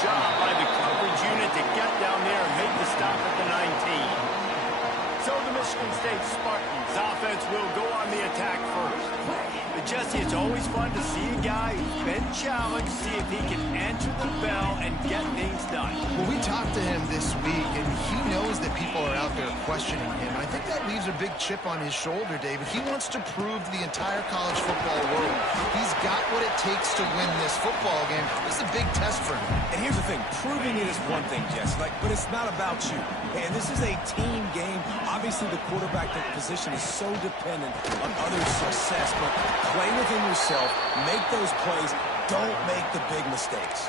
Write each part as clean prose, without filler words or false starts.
job by the coverage unit to get down there and make the stop at the 19. So the Michigan State Spartans offense will go on the attack first. But Jesse, it's always fun to see a guy who's been challenged, see if he can answer the bell and get things done. Well, we talked to him this week, and he knows that people are out there questioning him. I think that leaves a big chip on his shoulder, David. He wants to prove to the entire college football world he's got what it takes to win this football game. This is a big test for him. And here's the thing. Proving it is one thing, Jess, but it's not about you. And this is a team game. Obviously, the quarterback position is so dependent on others' success, but play within yourself, make those plays, don't make the big mistakes.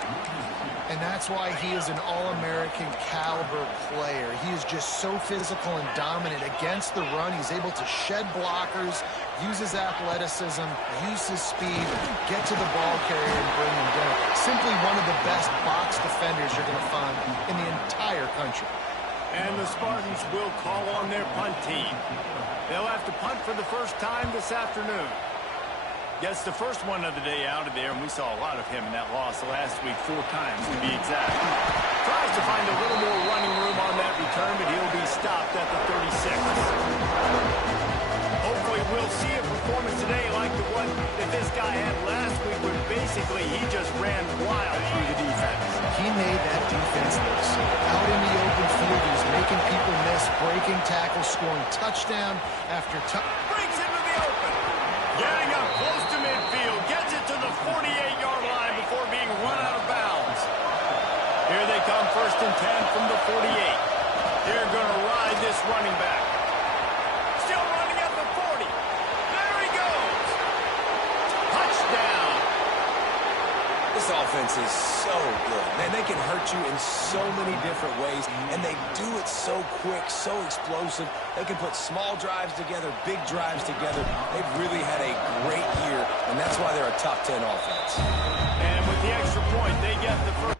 And that's why he is an All-American caliber player. He is just so physical and dominant against the run. He's able to shed blockers, use his athleticism, use his speed, get to the ball carrier and bring him down. Simply one of the best box defenders you're going to find in the entire country. And the Spartans will call on their punt team. They'll have to punt for the first time this afternoon. Gets the first one of the day out of there, and we saw a lot of him in that loss last week, 4 times to be exact. Tries to find a little more running room on that return, but he'll be stopped at the 36. Hopefully we'll see a performance today like the one that this guy had last week, where basically he just ran wild through the defense. He made that defense look so out in the open field. He's making people miss, breaking tackles, scoring touchdown after touchdown. Breaks into the open. Getting up close to midfield. Gets it to the 48-yard line before being run out of bounds. Here they come, 1st and 10 from the 48. They're going to ride this running back. Still running at the 40. There he goes. Touchdown. This offense is so good. Man, they can hurt you in so many different ways, and they do it so quick, so explosive. They can put small drives together, big drives together. They've really had a great year, and that's why they're a top 10 offense. And with the extra point, they get the first.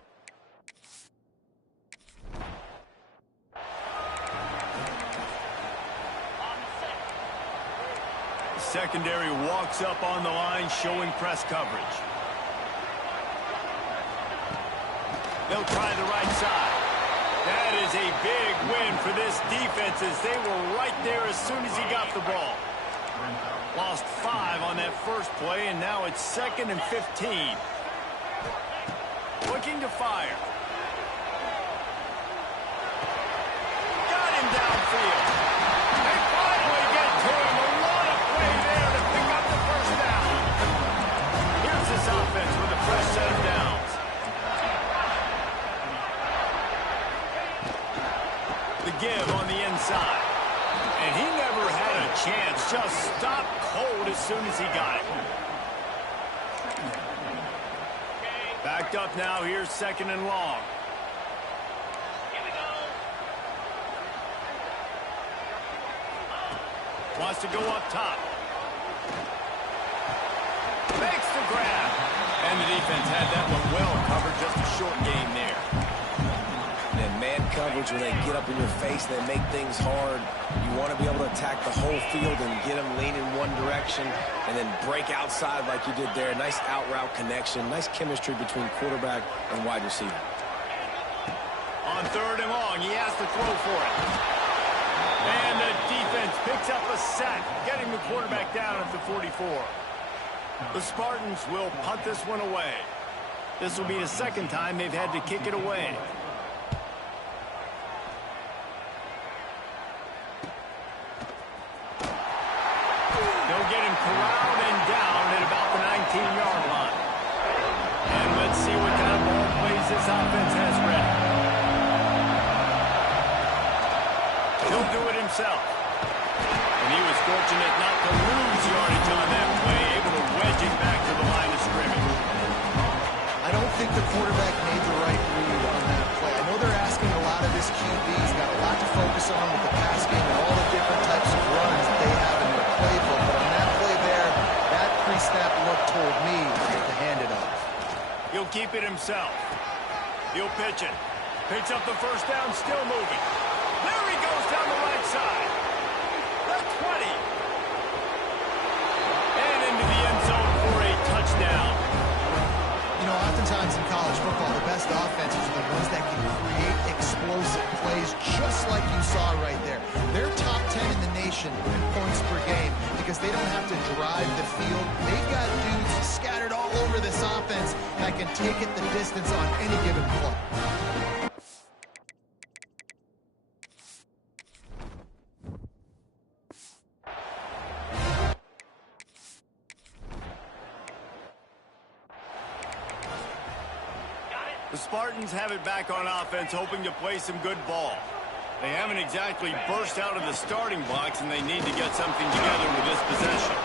Secondary walks up on the line, showing press coverage. They'll try the right side. That is a big win for this defense, as they were right there as soon as he got the ball. Lost 5 on that first play, and now it's 2nd and 15. Looking to fire. Got him downfield. They finally get to him. A lot of play there to pick up the first down. Here's this offense with a fresh set of downs. The give on the inside. And he never had a chance. Just stopped cold as soon as he got it. Backed up now. Here's 2nd and long. Wants to go up top. Makes the grab. And the defense had that one well covered. Just a short game there. And man coverage, when they get up in your face, they make things hard. You want to be able to attack the whole field and get them leaning one direction and then break outside like you did there. Nice out route connection. Nice chemistry between quarterback and wide receiver. On 3rd and long, he has to throw for it. And the defense picks up a sack, getting the quarterback down at the 44. The Spartans will punt this one away. This will be the 2nd time they've had to kick it away. They'll get him corralled and down at about the 19-yard line. And let's see what kind of ball plays this offense has ready. He'll do it himself. And he was fortunate not to lose yardage on that play, able to wedge it back to the line of scrimmage. I don't think the quarterback made the right read on that play. I know they're asking a lot of his QBs, got a lot to focus on with the pass game and all the different types of runs that they have in their playbook. But on that play there, that pre-snap look told me to hand it off. He'll keep it himself. He'll pitch it. Picks up the first down, still moving. There he goes down the right side. The 20. And into the end zone for a touchdown. You know, oftentimes in college football, the best offenses are the ones that can create explosive plays, just like you saw right there. They're top 10 in the nation in points per game because they don't have to drive the field. They've got dudes scattered all over this offense that can take it the distance on any given play. The Spartans have it back on offense, hoping to play some good ball. They haven't exactly burst out of the starting blocks, and they need to get something together with this possession.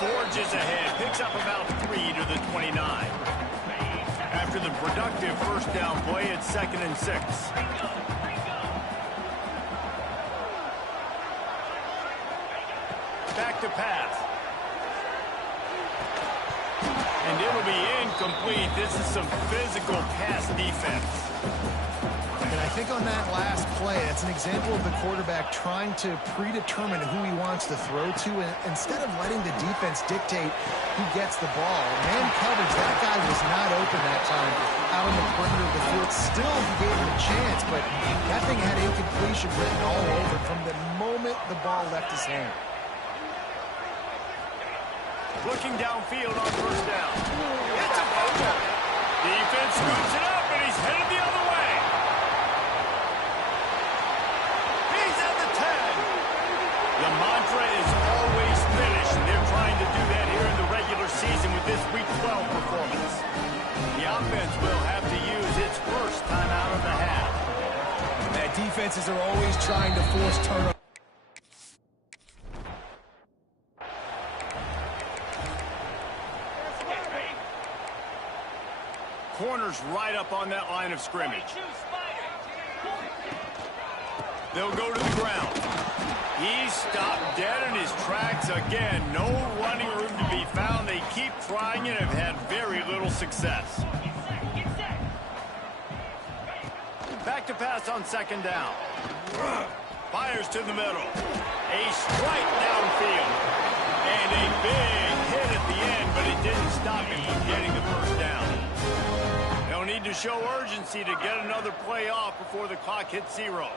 Forges ahead, picks up about 3 to the 29. After the productive first down play, it's 2nd and 6. Back to pass. And it'll be incomplete. This is some physical pass defense. And I think on that last play, that's an example of the quarterback trying to predetermine who he wants to throw to, and instead of letting the defense dictate who gets the ball. Man coverage, that guy was not open that time out on the perimeter of the field. Still, he gave him a chance, but that thing had incompletion written all over from the moment the ball left his hand. Looking downfield on first down. It's a fumble. Defense scoops it up, and he's headed the other way. He's at the 10. The mantra is always finish, and they're trying to do that here in the regular season with this Week 12 performance. The offense will have to use its first time out of the half. That defenses are always trying to force turnovers. Corners right up on that line of scrimmage. They'll go to the ground. He's stopped dead in his tracks again. No running room to be found. They keep trying and have had very little success. Back to pass on 2nd down. Fires to the middle. A strike downfield. And a big hit at the end, but it didn't stop him from getting the first down. They'll need to show urgency to get another play off before the clock hits 0.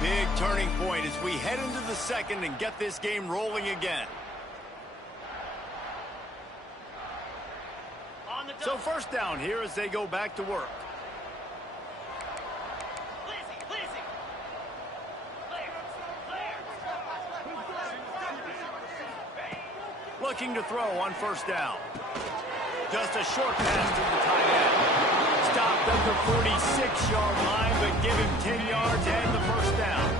Big turning point as we head into the second and get this game rolling again. So first down here as they go back to work. Looking to throw on first down. Just a short pass to the tight end. Stopped at the 46-yard line, but give him 10 yards and the first down.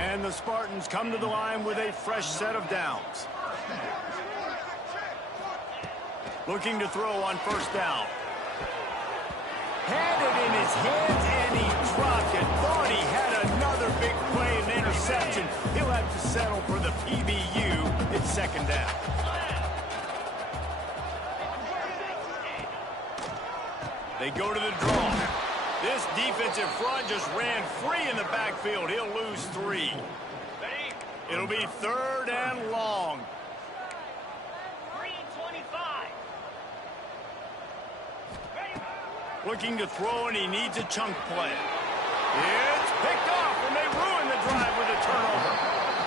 And the Spartans come to the line with a fresh set of downs. Looking to throw on first down. Had it in his hands, and he dropped it. Thought he had another big play and interception. He'll have to settle for the PBU. It's 2nd down. They go to the draw. This defensive front just ran free in the backfield. He'll lose 3. It'll be 3rd and long. Looking to throw, and he needs a chunk play. It's picked off, and they ruin the drive with a turnover.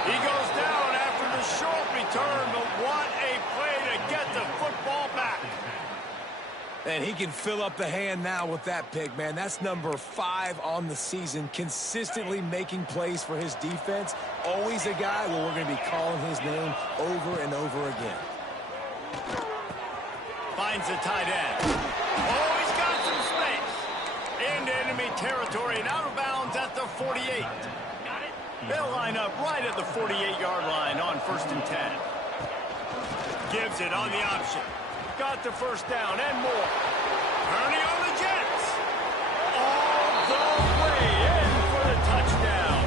He goes down after the short return, but what a play to get the football back. And he can fill up the hand now with that pick, man. That's number 5 on the season, consistently making plays for his defense. Always a guy where we're going to be calling his name over and over again. Finds the tight end. Oh, he's got some space. Into enemy territory and out of bounds at the 48. They'll line up right at the 48-yard line on 1st and 10. Gives it on the option. Got the first down and more. Turning on the Jets. All the way in for the touchdown.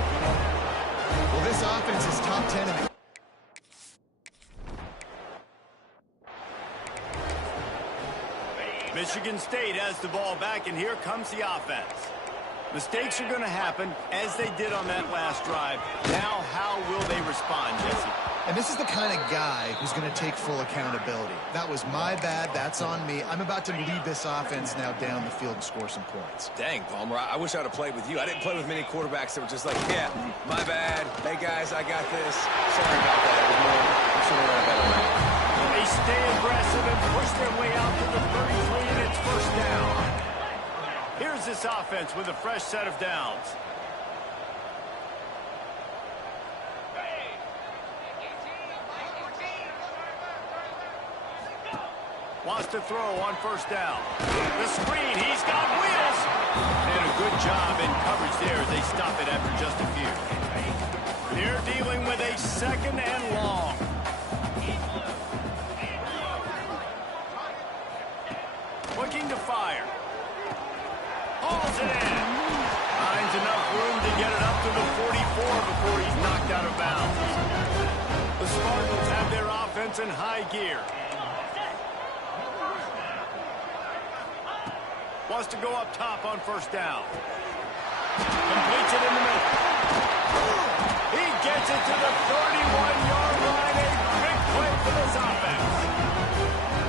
Well, this offense is top 10 in the Michigan State has the ball back, and here comes the offense. Mistakes are going to happen, as they did on that last drive. Now, how will they respond, Jesse? And this is the kind of guy who's going to take full accountability. That was my bad. That's on me. I'm about to lead this offense now down the field and score some points. Dang, Palmer, I wish I would have played with you. I didn't play with many quarterbacks that were just like, yeah, my bad. Hey, guys, I got this. Sorry about that. It was more, I'm sure we're a better way. They stay aggressive and push their way out to the 33, and it's first down. Here's this offense with a fresh set of downs. Wants to throw on first down. The screen, he's got wheels. And a good job in coverage there as they stop it after just a few. They're dealing with a second and long. Looking to fire. Hauls it in. Finds enough room to get it up to the 44 before he's knocked out of bounds. The Spartans have their offense in high gear. Wants to go up top on first down. Completes it in the middle. He gets it to the 31-yard line. A big play for this offense.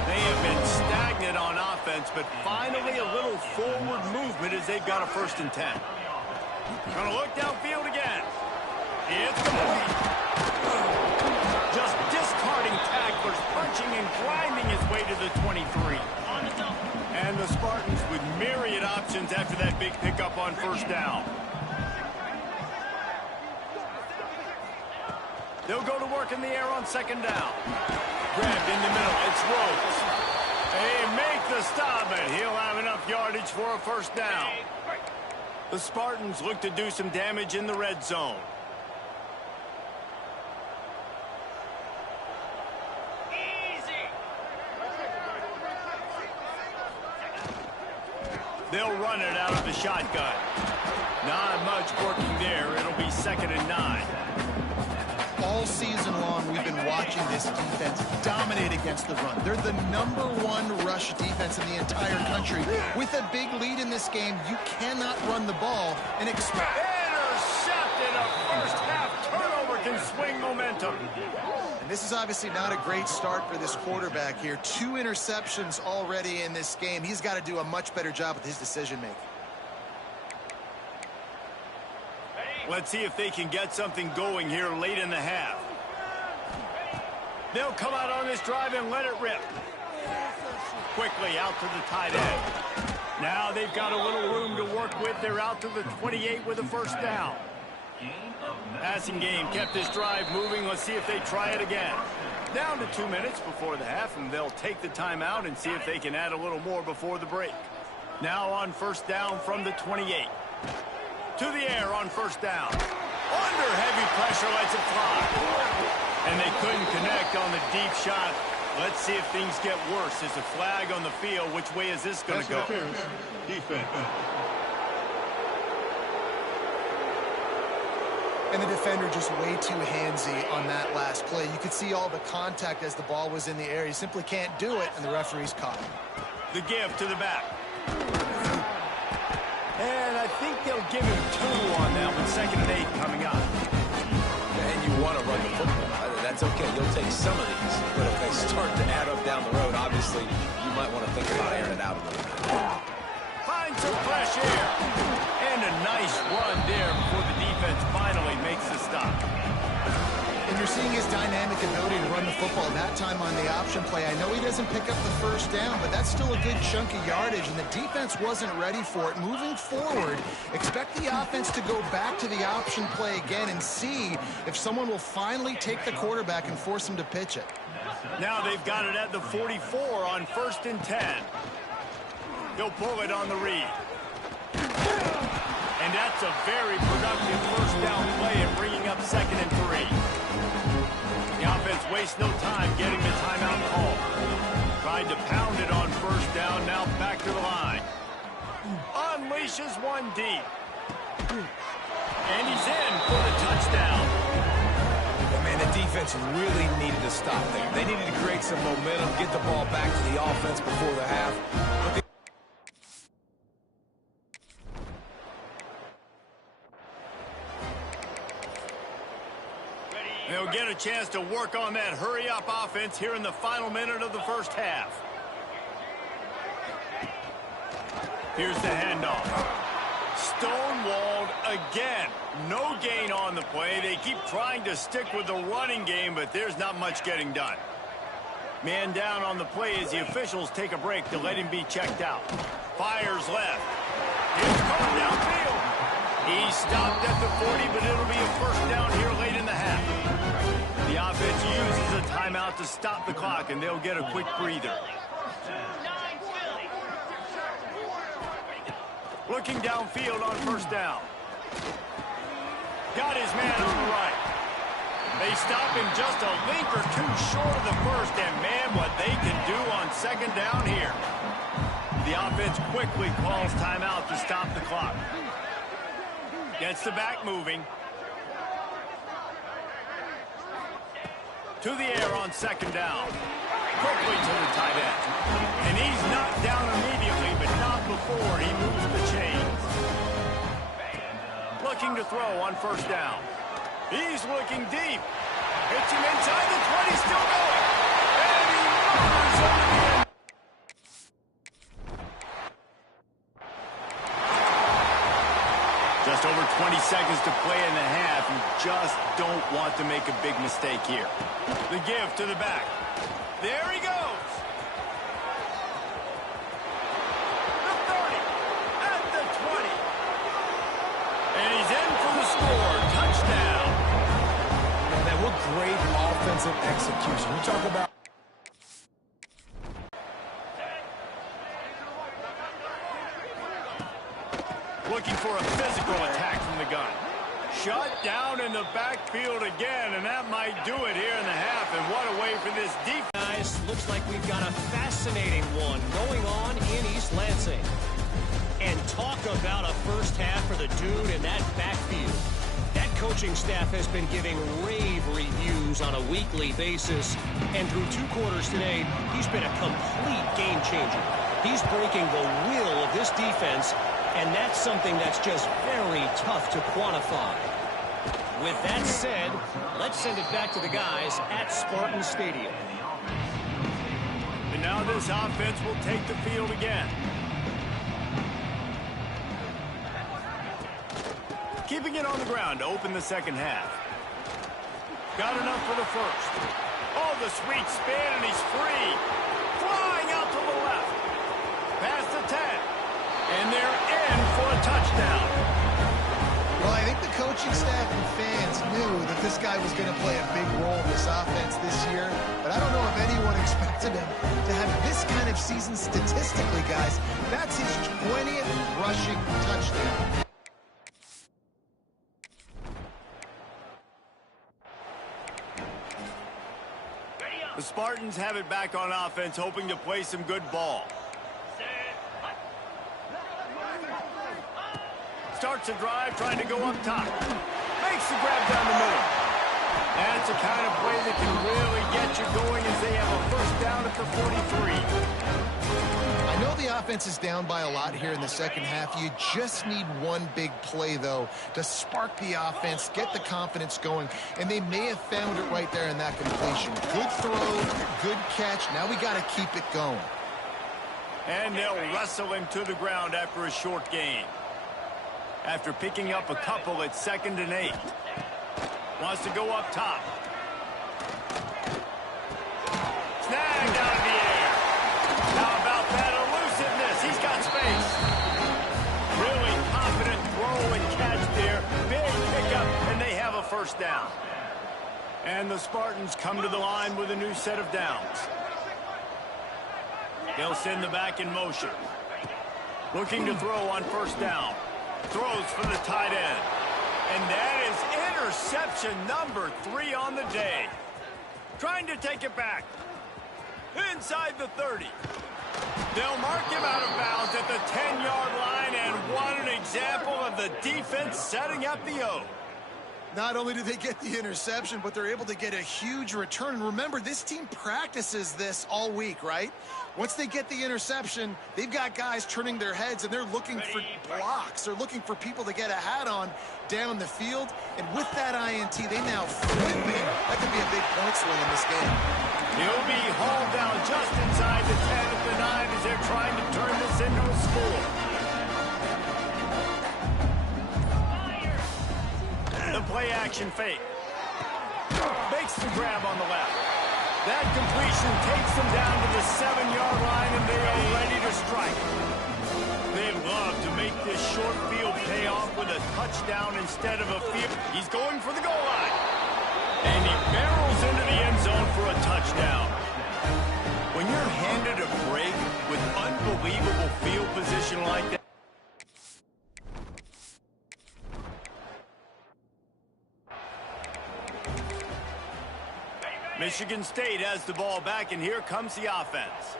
They have been stagnant on offense, but finally a little forward movement as they've got a 1st and 10. Going to look downfield again. It's complete. Just discarding tacklers, punching and grinding his way to the 23. And the Spartans with myriad options after that big pickup on first down. They'll go to work in the air on second down. Grabbed in the middle. It's Rhodes. They make the stop, and he'll have enough yardage for a first down. The Spartans look to do some damage in the red zone. They'll run it out of the shotgun. Not much working there. It'll be 2nd and 9. All season long, we've been watching this defense dominate against the run. They're the #1 rush defense in the entire country. With a big lead in this game, you cannot run the ball and expect... Intercepted! A first-half turnover can swing momentum. And this is obviously not a great start for this quarterback here. 2 interceptions already in this game. He's got to do a much better job with his decision-making. Let's see if they can get something going here late in the half. They'll come out on this drive and let it rip. Quickly out to the tight end. Now they've got a little room to work with. They're out to the 28 with a first down. Passing game kept this drive moving. Let's see if they try it again. Down to 2 minutes before the half, and they'll take the timeout and see if they can add a little more before the break. Now on first down from the 28. To the air on first down. Under heavy pressure, lets it fly. And they couldn't connect on the deep shot. Let's see if things get worse. There's a flag on the field. Which way is this going to go? Defense. And the defender just way too handsy on that last play. You could see all the contact as the ball was in the air. He simply can't do it, and the referee's caught him. The give to the back. And I think they'll give him 2 on that one. 2nd and 8 coming up. And you want to run the football. That's okay. You'll take some of these. But if they start to add up down the road, obviously, you might want to think about airing it out a little bit. Finds some fresh air. And a nice run there before the defense finally makes the stop. And you're seeing his dynamic ability to run the football. That time on the option play, I know he doesn't pick up the first down, but that's still a good chunk of yardage, and the defense wasn't ready for it. Moving forward, expect the offense to go back to the option play again and see if someone will finally take the quarterback and force him to pitch it. Now they've got it at the 44 on 1st and 10. He'll pull it on the read. And that's a very productive first down play and bringing up 2nd and 3. The offense wastes no time getting the timeout call. Tried to pound it on first down, now back to the line. Unleashes one deep. And he's in for the touchdown. Man, the defense really needed to stop there. They needed to create some momentum, get the ball back to the offense before the half. But they'll get a chance to work on that hurry-up offense here in the final minute of the first half. Here's the handoff. Stonewalled again. No gain on the play. They keep trying to stick with the running game, but there's not much getting done. Man down on the play as the officials take a break to let him be checked out. Fires left. Here's caught downfield. He stopped at the 40, but it'll be a first down here late in the half. The offense uses a timeout to stop the clock, and they'll get a quick breather. Looking downfield on first down. Got his man on the right. They stop him just a link or two short of the first, and man, what they can do on second down here. The offense quickly calls timeout to stop the clock. Gets the back moving. To the air on second down. Quickly to the tight end. And he's knocked down immediately, but not before he moves the chains. Looking to throw on first down. He's looking deep. Hits him inside the 20, still going. And he runs over the end. Just over 20 seconds to play in the half. You just don't want to make a big mistake here. The give to the back. There he goes. The 30. At the 20. And he's in for the score. Touchdown. man, what great offensive execution. We talk about looking for a physical attack from the gun. Shut down in the backfield again, and that might do it here in the half. And what a way for this defense. Guys, looks like we've got a fascinating one going on in East Lansing. And talk about a first half for the dude in that backfield. That coaching staff has been giving rave reviews on a weekly basis. And through 2 quarters today, he's been a complete game changer. He's breaking the will of this defense, and that's something that's just very tough to quantify. With that said, let's send it back to the guys at Spartan Stadium. And now this offense will take the field again. Keeping it on the ground to open the second half. Got enough for the first. Oh, the sweet spin, and he's free. Flying out to the left. Past the 10. And they're in for a touchdown. Well, I think the coaching staff and fans knew that this guy was going to play a big role in this offense this year, but I don't know if anyone expected him to have this kind of season statistically, guys. That's his 20th rushing touchdown. The Spartans have it back on offense, hoping to play some good ball. Starts a drive, trying to go up top. Makes the grab down the middle. That's the kind of play that can really get you going as they have a first down at the 43. I know the offense is down by a lot here in the second half. You just need one big play, though, to spark the offense, get the confidence going, and they may have found it right there in that completion. Good throw, good catch. Now we got to keep it going. And they'll wrestle him to the ground after a short gain. After picking up a couple at 2nd and 8. Wants to go up top. Snagged out of the air. How about that elusiveness? He's got space. Really confident throw and catch there. Big pickup, and they have a first down. And the Spartans come to the line with a new set of downs. They'll send the back in motion. Looking to throw on first down. Throws for the tight end. And that is interception number 3 on the day. Trying to take it back. Inside the 30. They'll mark him out of bounds at the 10-yard line, and what an example of the defense setting up the O. Not only do they get the interception, but they're able to get a huge return. And remember, this team practices this all week, right? Once they get the interception, they've got guys turning their heads, and they're looking for blocks. They're looking for people to get a hat on down the field. And with that INT, they now flip it. That could be a big point swing in this game. He'll be hauled down just inside the 10 at the 9 as they're trying to turn this into a score. The play action fake. Makes the grab on the left. That completion takes them down to the 7-yard line, and they are ready to strike. They love to make this short field pay off with a touchdown instead of a field. He's going for the goal line. And he barrels into the end zone for a touchdown. When you're handed a break with unbelievable field position like that, Michigan State has the ball back, and here comes the offense.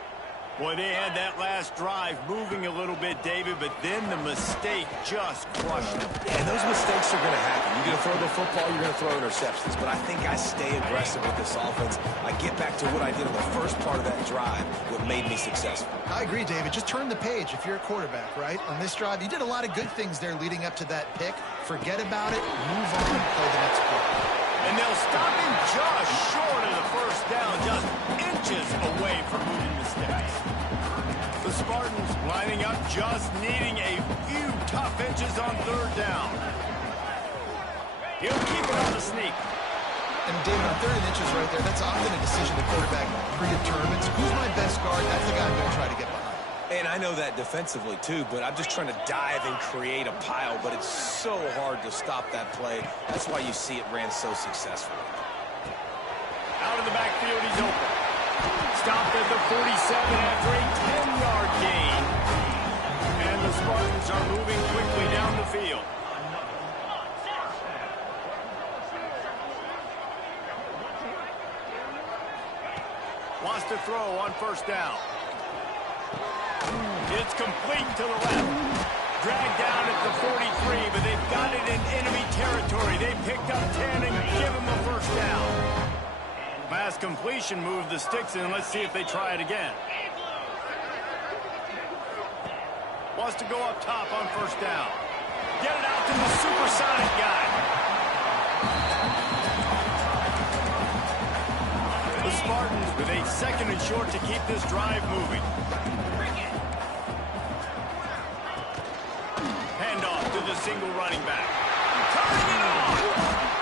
Boy, they had that last drive moving a little bit, David, but then the mistake just crushed them. Yeah, and those mistakes are going to happen. You're going to throw the football, you're going to throw interceptions. But I think I stay aggressive with this offense. I get back to what I did on the first part of that drive, what made me successful. I agree, David. Just turn the page if you're a quarterback, right? On this drive, you did a lot of good things there leading up to that pick. Forget about it, move on, play the next play. And they'll stop him just short of the first down, just inches away from moving the sticks. The Spartans lining up, just needing a few tough inches on third down. He'll keep it on the sneak. And David, on 3rd and inches right there, that's often a decision the quarterback predetermines. Who's my best guard? That's the guy I'm going to try to get behind. And I know that defensively, too, but I'm just trying to dive and create a pile, but it's so hard to stop that play. That's why you see it ran so successfully. Out of the backfield, he's open. Stopped at the 47 after a 10-yard gain. And the Spartans are moving quickly down the field. Wants to throw on first down. It's complete to the left. Dragged down at the 43, but they've got it in enemy territory. They picked up 10 and give him the first down. Pass completion moved the sticks in. Let's see if they try it again. Wants to go up top on first down. Get it out to the supersonic guy. The Spartans with a 2nd and short to keep this drive moving. The single running back. Turning it on!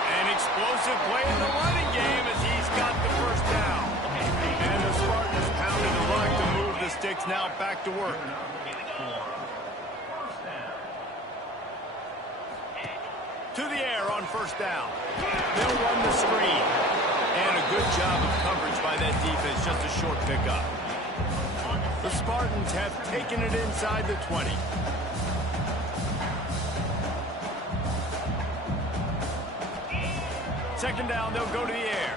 An explosive play in the running game as he's got the first down. And the Spartans pounded the rock to move the sticks, now back to work. To the air on first down. They'll run the screen. And a good job of coverage by that defense, just a short pickup. The Spartans have taken it inside the 20. Second down, they'll go to the air.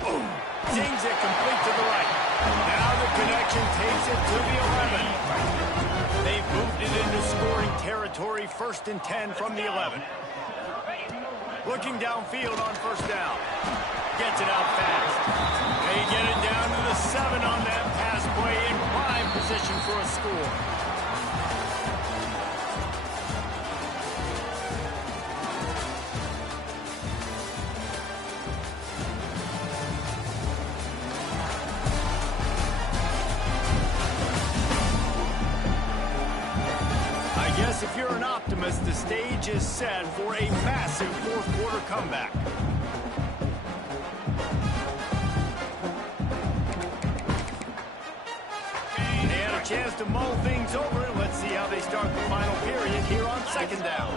Boom. Zings it complete to the right. Now the connection takes it to the 11. They've moved it into scoring territory, 1st and 10 from the 11. Looking downfield on first down. Gets it out fast. They get it down to the 7 on that pass play in prime position for a score. If you're an optimist, the stage is set for a massive 4th quarter comeback. They had a chance to mull things over. Let's see how they start the final period here on 2nd down.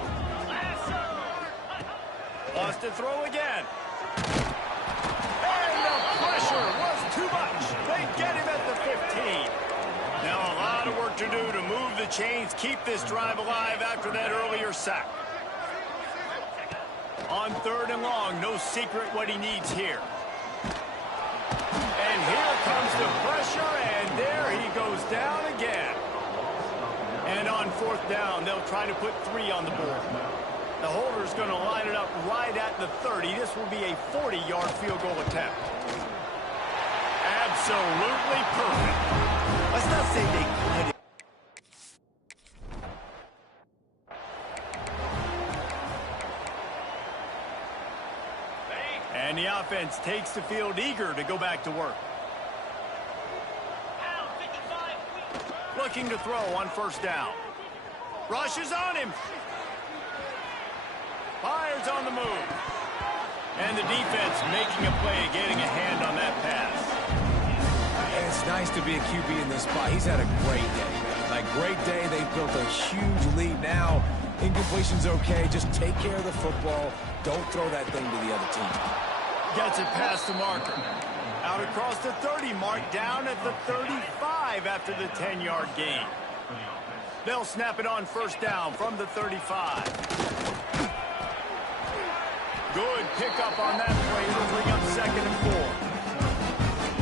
Wants to throw again. And the pressure was too much. They get him at the 15. Now a lot of work to do to move the chains, keep this drive alive after that earlier sack. On 3rd and long, no secret what he needs here. And here comes the pressure, and there he goes down again. And on 4th down, they'll try to put 3 on the board. The holder's going to line it up right at the 30. This will be a 40-yard field goal attempt. Absolutely perfect. Let's not say they cut it. And the offense takes the field eager to go back to work. Looking to throw on first down. Rushes on him. Fires on the move. And the defense making a play, getting a hand on that pass. And it's nice to be a QB in this spot. He's had a great day. Like, great day. They've built a huge lead now. Incompletion's okay. Just take care of the football. Don't throw that thing to the other team. Gets it past the marker. Out across the 30, mark down at the 35 after the 10-yard gain. They'll snap it on first down from the 35. Good pickup on that play. It'll bring up 2nd and 4.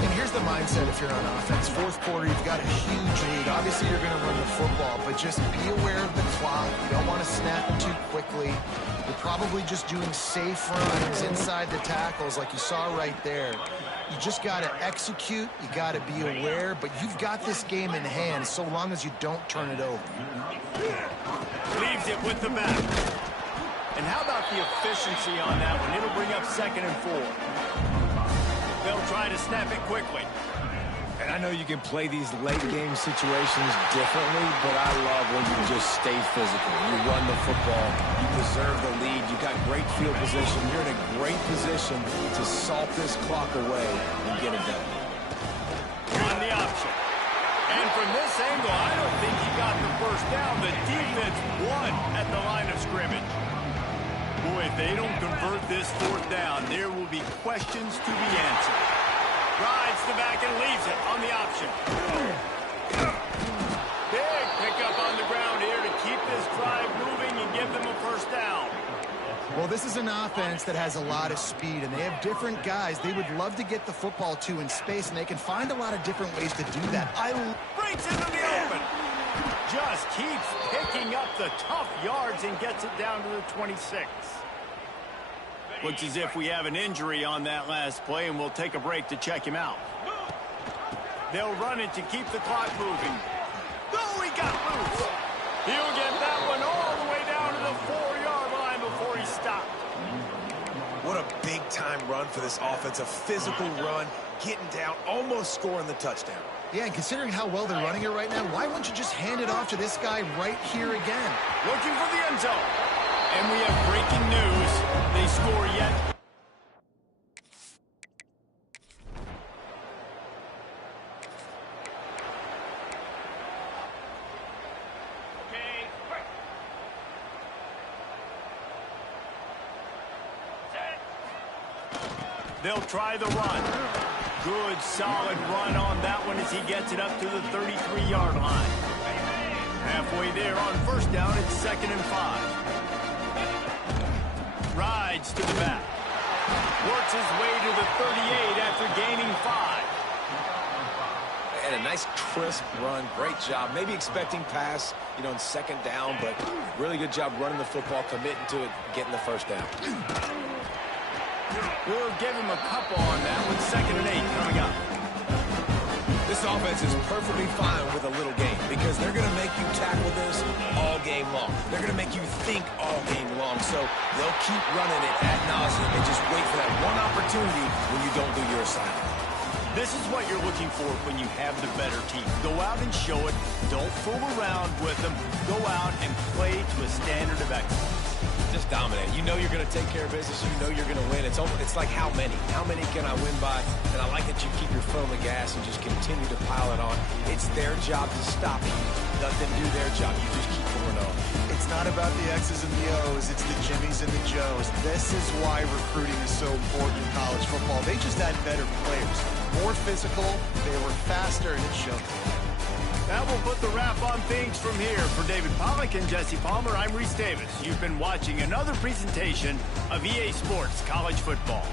And here's the mindset if you're on offense. Fourth quarter, you've got a huge lead. Obviously, you're going to run the football, but just be aware of the clock. You don't want to snap it too quickly. You're probably just doing safe runs inside the tackles like you saw right there. You just got to execute. You got to be aware, but you've got this game in hand so long as you don't turn it over. Leaves it with the back. And how about the efficiency on that one? It'll bring up 2nd and 4. They'll try to snap it quickly. And I know you can play these late-game situations differently, but I love when you just stay physical. You run the football. You preserve the lead. You got great field position. You're in a great position to salt this clock away and get it done. On the option. And from this angle, I don't think he got the first down. The defense won at the line of scrimmage. Boy, if they don't convert this 4th down, there will be questions to be answered. Rides the back and leaves it on the option. Big pickup on the ground here to keep this drive moving and give them a first down. Well, this is an offense that has a lot of speed, and they have different guys they would love to get the football to in space, and they can find a lot of different ways to do that. Breaks into the open. Just keeps picking up the tough yards and gets it down to the 26. Looks as if we have an injury on that last play, and we'll take a break to check him out. They'll run it to keep the clock moving. Oh, he got loose. He'll get that one all the way down to the 4-yard line before he stopped. What a big-time run for this offense. A physical run, getting down, almost scoring the touchdown. Yeah, and considering how well they're running it right now, why wouldn't you just hand it off to this guy right here again? Looking for the end zone. And we have breaking news. They score yet. They'll try the run. Good, solid run on that one as he gets it up to the 33-yard line. Halfway there on first down, it's 2nd and 5. Rides to the back. Works his way to the 38 after gaining 5. And a nice crisp run. Great job. Maybe expecting pass, in 2nd down, but really good job running the football, committing to it, getting the first down. We'll give him a couple on that with 2nd and 8 coming up. This offense is perfectly fine with a little game because they're going to make you tackle this all game long. They're going to make you think all game long. So they'll keep running it ad nauseum and just wait for that one opportunity when you don't do your assignment. This is what you're looking for when you have the better team. Go out and show it. Don't fool around with them. Go out and play to a standard of excellence. Just dominate. You know you're going to take care of business. You know you're going to win. It's like how many? How many can I win by? And I like that you keep your foot on the gas and just continue to pile it on. It's their job to stop you. Let them do their job. You just keep going on. It's not about the X's and the O's. It's the Jimmies and the Joes. This is why recruiting is so important in college football. They just had better players. More physical. They were faster, and it showed. That will put the wrap on things from here. For David Pollack and Jesse Palmer, I'm Reese Davis. You've been watching another presentation of EA Sports College Football.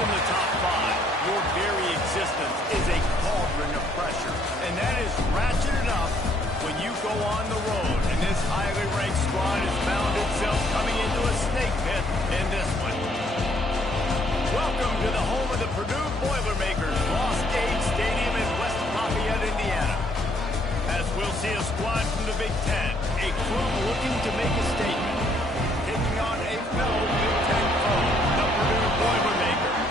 in the top five, your very existence is a cauldron of pressure. And that is ratcheted up when you go on the road. And this highly ranked squad has found itself coming into a snake snake pit in this one. Welcome to the home of the Purdue Boilermakers, Ross Dade Stadium in West Lafayette, Indiana. As we'll see a squad from the Big Ten, a crew looking to make a statement, taking on a fellow Big Ten foe, the Purdue Boilermakers.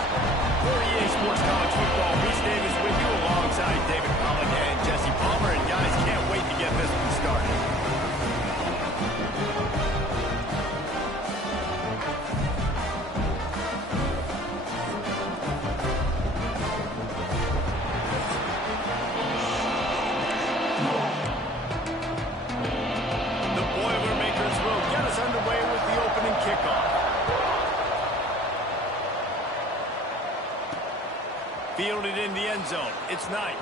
For EA Sports College Football, Reese Davis with you alongside David Pollock and Jesse Palmer. And guys, can't wait to get this one started. The Boilermakers will get us underway with the opening kickoff. Fielded in the end zone. It's Knight.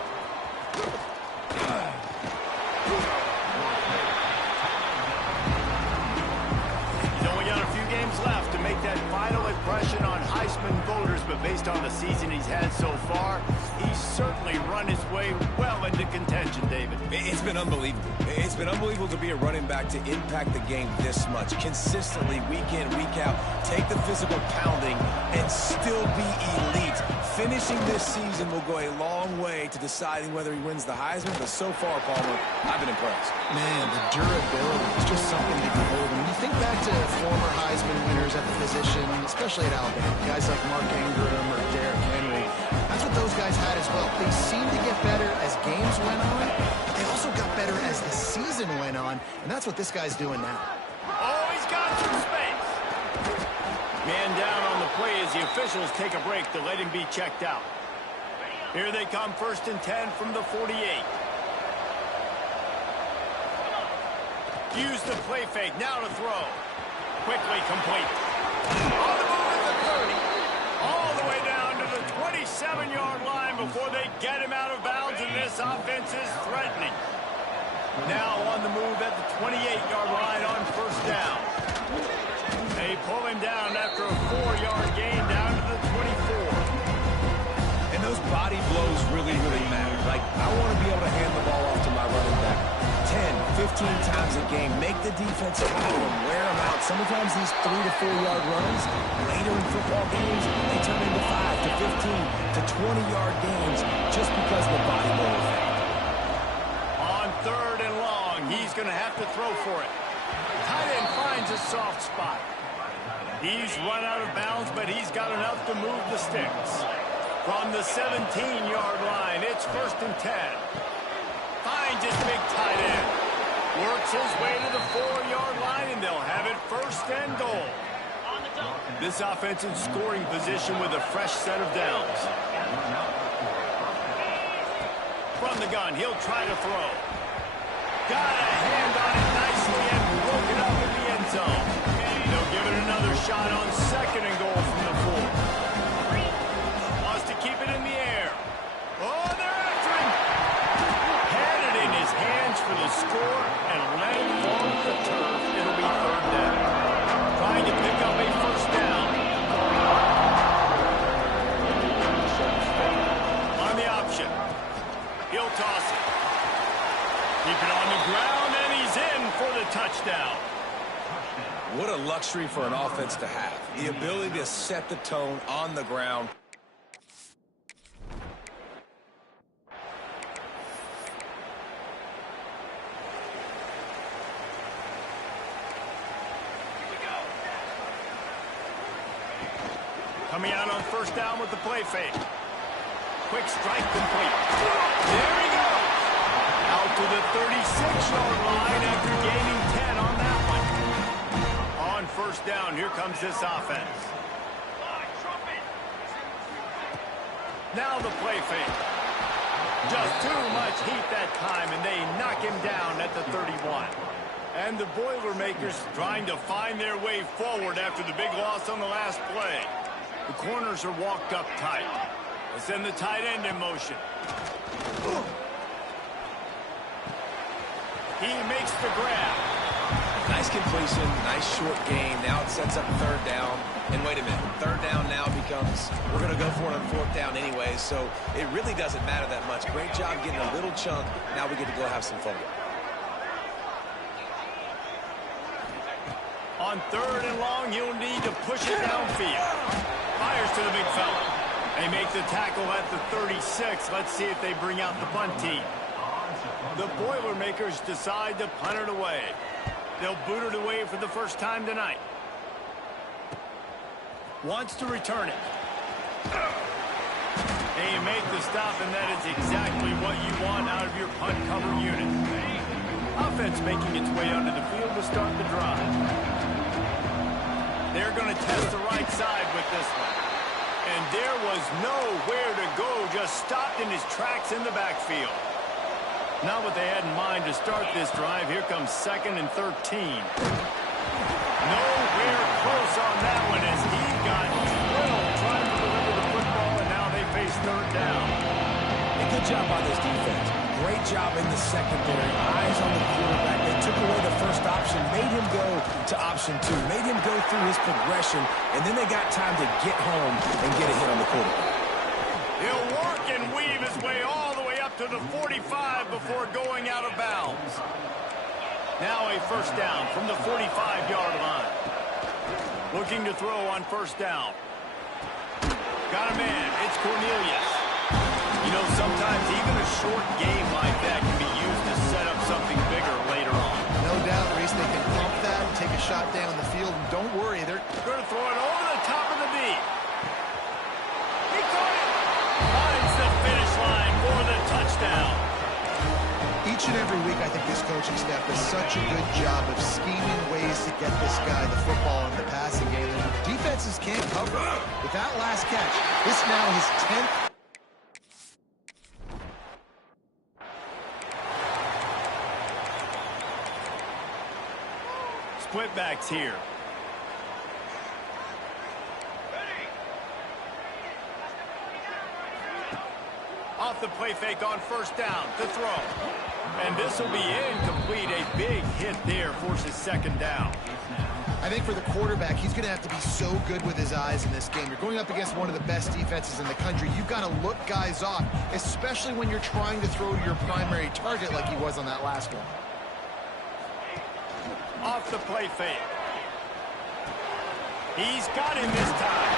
He's only got a few games left to make that final impression on Heisman voters, but based on the season he's had so far, he's certainly run his way well into contention, David. It's been unbelievable. It's been unbelievable to be a running back to impact the game this much. Consistently, week in, week out, take the physical pounding and still be elite. Finishing this season will go a long way to deciding whether he wins the Heisman, but so far, Palmer, I've been impressed. Man, the durability is just something to behold. When you think back to former Heisman winners at the position, especially at Alabama, guys like Mark Ingram or Derrick Henry, that's what those guys had as well. They seemed to get better as games went on. They also got better as the season went on, and that's what this guy's doing now. Oh, he's got some space. Man down on the play as the officials take a break to let him be checked out. Here they come, 1st and 10 from the 48. Use the play fake, now to throw. Quickly complete. On the move at the 30. All the way down to the 27-yard line before they get him out of bounds, and this offense is threatening. Now on the move at the 28-yard line on 1st down. They pull him down after a 4-yard gain down to the 24. And those body blows really, really matter. Like, I want to be able to hand the ball off to my running back 10, 15 times a game. Make the defense tackle him, wear him out. Sometimes these 3 to 4 yard runs, later in football games, they turn into 5 to 15 to 20-yard gains just because of the body blow effect. On 3rd and long, he's going to have to throw for it. Tight end finds a soft spot. He's run out of bounds, but he's got enough to move the sticks. From the 17-yard line, it's 1st and 10. Finds his big tight end. Works his way to the 4-yard line, and they'll have it 1st and goal. This offense in scoring position with a fresh set of downs. From the gun, he'll try to throw. Got a hand on it nicely and broke it up in the end zone. They'll give it another shot on 2nd and goal from the 4. Wants to keep it in the air. Oh, they're after him. Had it in his hands for the score and let him fall to the turf. It'll be 3rd down. Trying to pick up a 1st down. On the option. He'll toss it. Keep it on the ground, and he's in for the touchdown. What a luxury for an offense to have. The ability to set the tone on the ground. Coming out on 1st down with the play fake. Quick strike complete. There he goes. Out to the 36-yard line after gaining 10 on that one. On 1st down, here comes this offense. Now the play fake. Just too much heat that time, and they knock him down at the 31. And the Boilermakers trying to find their way forward after the big loss on the last play. The corners are walked up tight. They send the tight end in motion. He makes the grab. Nice completion, nice short gain. Now it sets up 3rd down. And wait a minute, 3rd down now becomes, we're going to go for it on 4th down anyway, so it really doesn't matter that much. Great job getting a little chunk. Now we get to go have some fun. On 3rd and long, he'll need to push it downfield. Fires to the big fella. They make the tackle at the 36. Let's see if they bring out the punt team. The Boilermakers decide to punt it away. They'll boot it away for the first time tonight. Wants to return it. They make the stop, and that is exactly what you want out of your punt cover unit. Offense making its way onto the field to start the drive. They're going to test the right side with this one. And there was nowhere to go, just stopped in his tracks in the backfield. Not what they had in mind to start this drive. Here comes 2nd and 13. Nowhere close on that one as he got drilled trying to deliver the football, and now they face 3rd down. A good job by this defense. Great job in the secondary. Eyes on the quarterback. They took away the first option, made him go to option 2, made him go through his progression, and then they got time to get home and get a hit on the quarterback. He'll work and weave his way all the way up to the 45 before going out of bounds. Now a 1st down from the 45-yard line. Looking to throw on 1st down. Got a man. It's Cornelius. You know, sometimes even a short game like that can be used to set up something bigger later on. No doubt, Reese, they can pump that and take a shot down the field. And don't worry, they're going to throw it over the top of the deep. He caught it. Finds the finish line for the touchdown. Each and every week, I think this coaching staff does such a good job of scheming ways to get this guy the football in the passing game. And defenses can't cover. With that last catch, this now his 10th. Split backs here. Off the play fake on 1st down to throw. And this will be incomplete. A big hit there forces 2nd down. I think for the quarterback, he's going to have to be so good with his eyes in this game. You're going up against one of the best defenses in the country. You've got to look guys off, especially when you're trying to throw to your primary target like he was on that last one. Off the play fake. He's got him this time.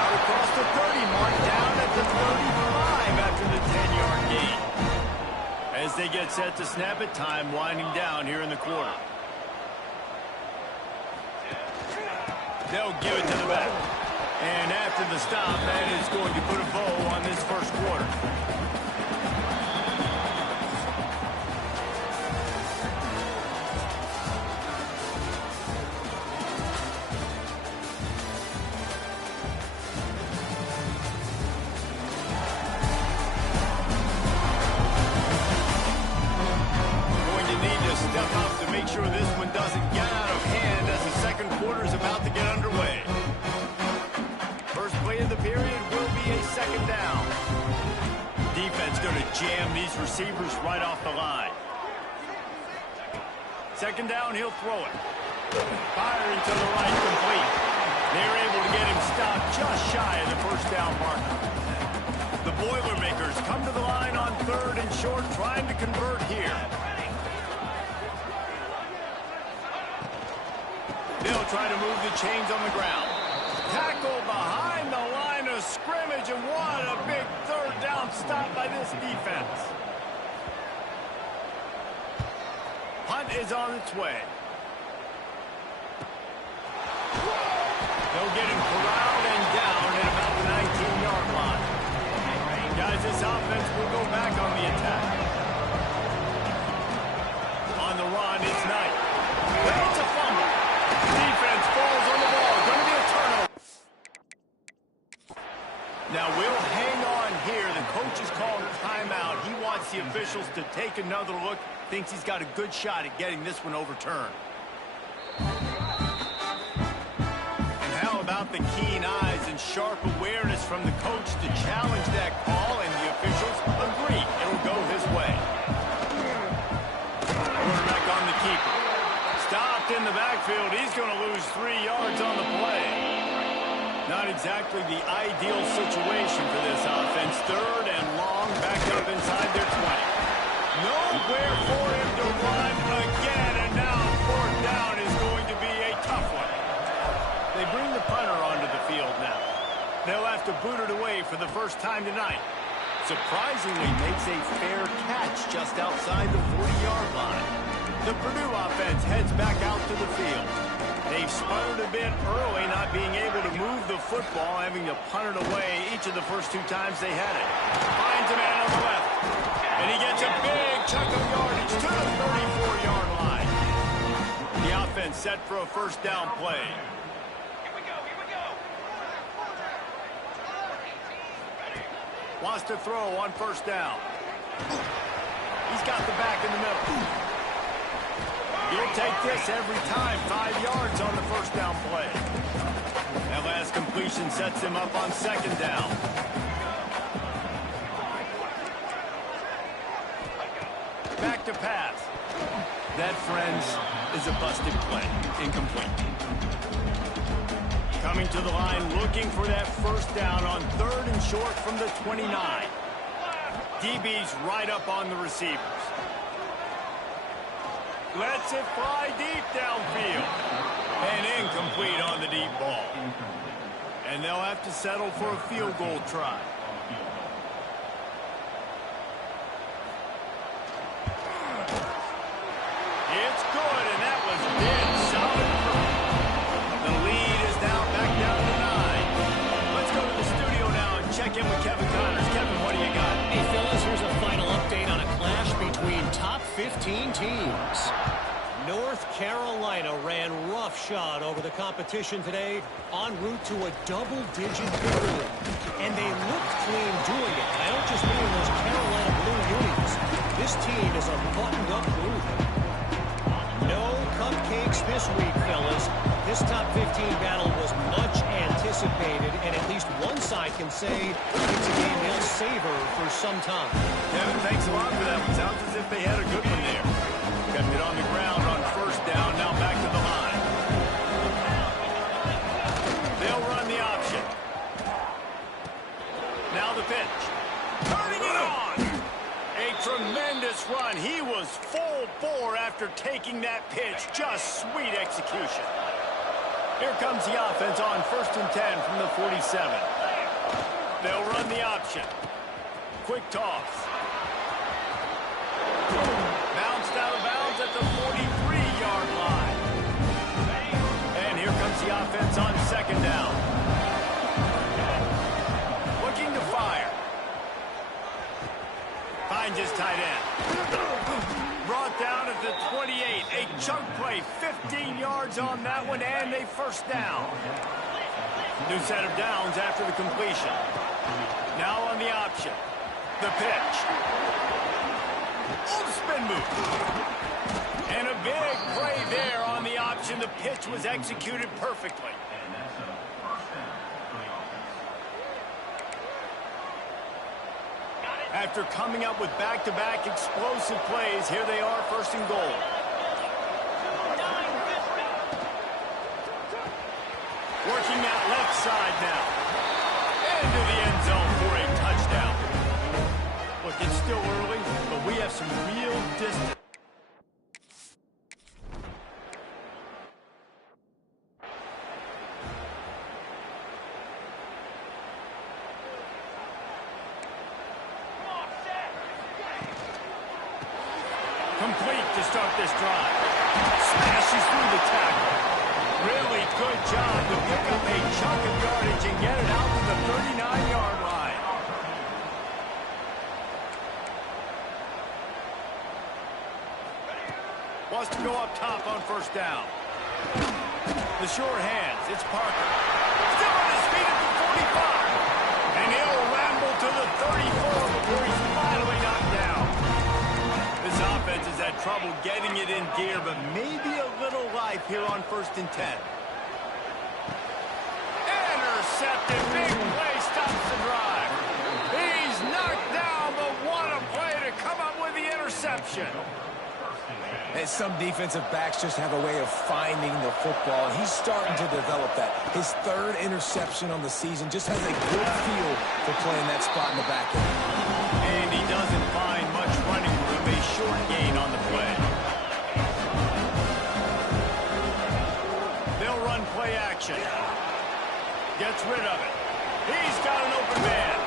Out across the 30 mark, down at the 35 after the 10-yard gain. As they get set to snap it, time winding down here in the quarter. They'll give it to the back. And after the stop, that is going to put a bow on this 1st quarter. Make sure this one doesn't get out of hand as the 2nd quarter is about to get underway. First play of the period will be a 2nd down. Defense going to jam these receivers right off the line. 2nd down, he'll throw it. Firing to the right, complete. They're able to get him stopped just shy of the 1st down marker. The Boilermakers come to the line on 3rd and short, trying to convert here. They'll try to move the chains on the ground. Tackle behind the line of scrimmage, and what a big 3rd down stop by this defense. Punt is on its way. They'll get him corralled and down at about the 19-yard line. Guys, this offense will go back on the attack. On the run, it's Knight. It's a fumble. Defense falls on the ball. Going to be a turnover. Now we'll hang on here. The coach is calling timeout. He wants the officials to take another look. Thinks he's got a good shot at getting this one overturned. And how about the keen eyes and sharp awareness from the coach to challenge that call, and the officials agree it'll go his way. Quarterback on the keeper. Stopped in the backfield. He's going to lose 3 yards on the play. Not exactly the ideal situation for this offense. 3rd and long, back up inside their 20. Nowhere for him to run again, and now 4th down is going to be a tough punter onto the field now. They'll have to boot it away for the first time tonight. Surprisingly makes a fair catch just outside the 40-yard line. The Purdue offense heads back out to the field. They've sputtered a bit early, not being able to move the football, having to punt it away each of the first 2 times they had it. Finds a man on the left. And he gets a big chunk of yardage to the 34-yard line. The offense set for a first down play. Wants to throw on first down. He's got the back in the middle. He'll take this every time. 5 yards on the first down play. That last completion sets him up on second down. Back to pass. That, friends, is a busted play. Incomplete. Coming to the line, looking for that first down on 3rd and short from the 29. DB's right up on the receivers. Lets it fly deep downfield. And incomplete on the deep ball. And they'll have to settle for a field goal try. It's good, and that was big, solid throw. The lead is now back down to 9. Let's go to the studio now and check in with Kevin Connors. Kevin, what do you got? Hey, fellas, here's a final update on a clash between top 15 teams. North Carolina ran roughshod over the competition today, en route to a double-digit victory. And they looked clean doing it. I don't just mean those Carolina blue unis. This team is a buttoned-up group. No cupcakes this week, fellas. This top 15 battle was much anticipated, and at least one side can say it's a game they'll savor for some time. Kevin, thanks a lot for that. It sounds as if they had a good one there. Kept it on the ground on first down, now back to the line. They'll run the option. Now the pitch. Turning it on! A tremendous run. He was full bore after taking that pitch. Just sweet execution. Here comes the offense on 1st and 10 from the 47. They'll run the option. Quick toss. Bounced out of bounds at the 43-yard line. And here comes the offense on 2nd down. Looking to fire. Finds his tight end. Brought down at the 28. A chunk play, 15 yards on that one, and a first down. New set of downs after the completion. Now on the option. The pitch. Oh, spin move. And a big play there on the option. The pitch was executed perfectly. After coming up with back-to-back explosive plays, here they are, 1st and goal. Working that left side now. Into the end zone for a touchdown. Look, it's still early, but we have some real distance. Complete to start this drive. Smashes through the tackle. Really good job to pick up a chunk of yardage and get it out to the 39-yard line. Wants to go up top on 1st down. The short hands. It's Parker. Still on his feet at the 45. And he'll ramble to the 34 before he's finally knocked down. This offense has had trouble getting it in gear, but maybe a little life here on 1st and 10. Intercepted. Big play stops the drive. He's knocked down, but what a play to come up with the interception. And some defensive backs just have a way of finding the football. He's starting to develop that. His 3rd interception on the season, just has a good feel for playing that spot in the back end. And he doesn't find much running room. A short gain on the play. They'll run play action. gets rid of it. He's got an open man.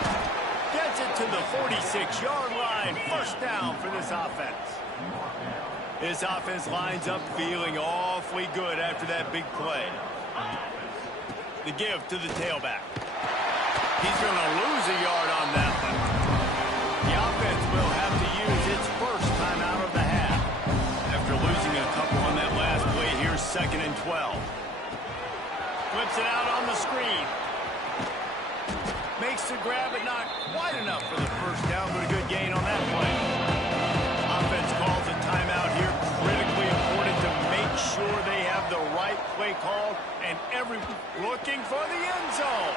Gets it to the 46-yard line. First down for this offense. This offense lines up feeling awfully good after that big play. The give to the tailback. He's going to lose a yard on that one. The offense will have to use its first time out of the half. After losing a couple on that last play, here's 2nd and 12. Flips it out on the screen. Makes the grab, but not quite enough for the first down, but a good gain on that play. Offense calls a timeout here. Critically important to make sure they have the right play called, and everyone looking for the end zone.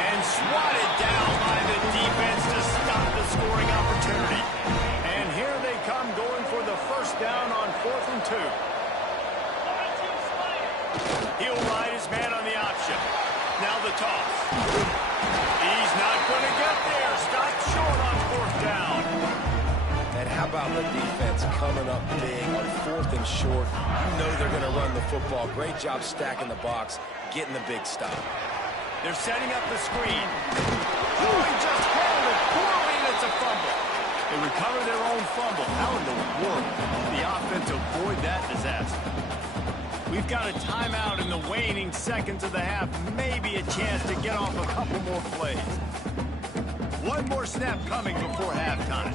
And swatted down by the defense to stop the scoring opportunity. And here they come going for the first down on 4th and 2. He'll ride his man on the option. Now the toss. He's not going to get there. Stopped short on 4th down. And how about the defense coming up big on 4th and short? You know they're going to run the football. Great job stacking the box, getting the big stop. They're setting up the screen. Oh, he just handled it poorly, and it's a fumble. They recover their own fumble. How in the world did the offense avoid that disaster? We've got a timeout in the waning seconds of the half. Maybe a chance to get off a couple more plays. One more snap coming before halftime.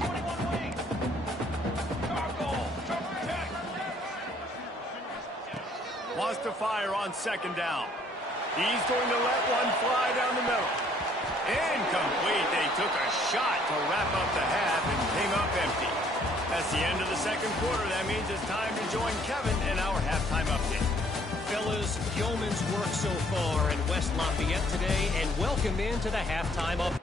Wants to fire on 2nd down. He's going to let one fly down the middle. Incomplete. They took a shot to wrap up the half and came up empty. That's the end of the 2nd quarter. That means it's time to join Kevin in our halftime update. Fellas, yeoman's work so far in West Lafayette today, and welcome into the halftime update.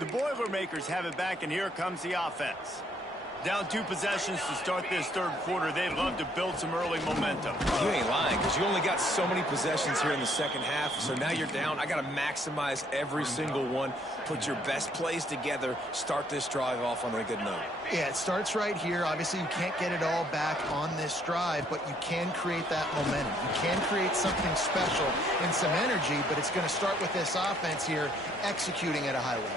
The Boilermakers have it back, and here comes the offense. Down 2 possessions to start this 3rd quarter. They'd love to build some early momentum. You ain't lying, because you only got so many possessions here in the 2nd half, so now you're down. I got to maximize every single one. Put your best plays together. Start this drive off on a good note. Yeah, it starts right here. Obviously, you can't get it all back on this drive, but you can create that momentum. You can create something special and some energy, but it's going to start with this offense here executing at a high level.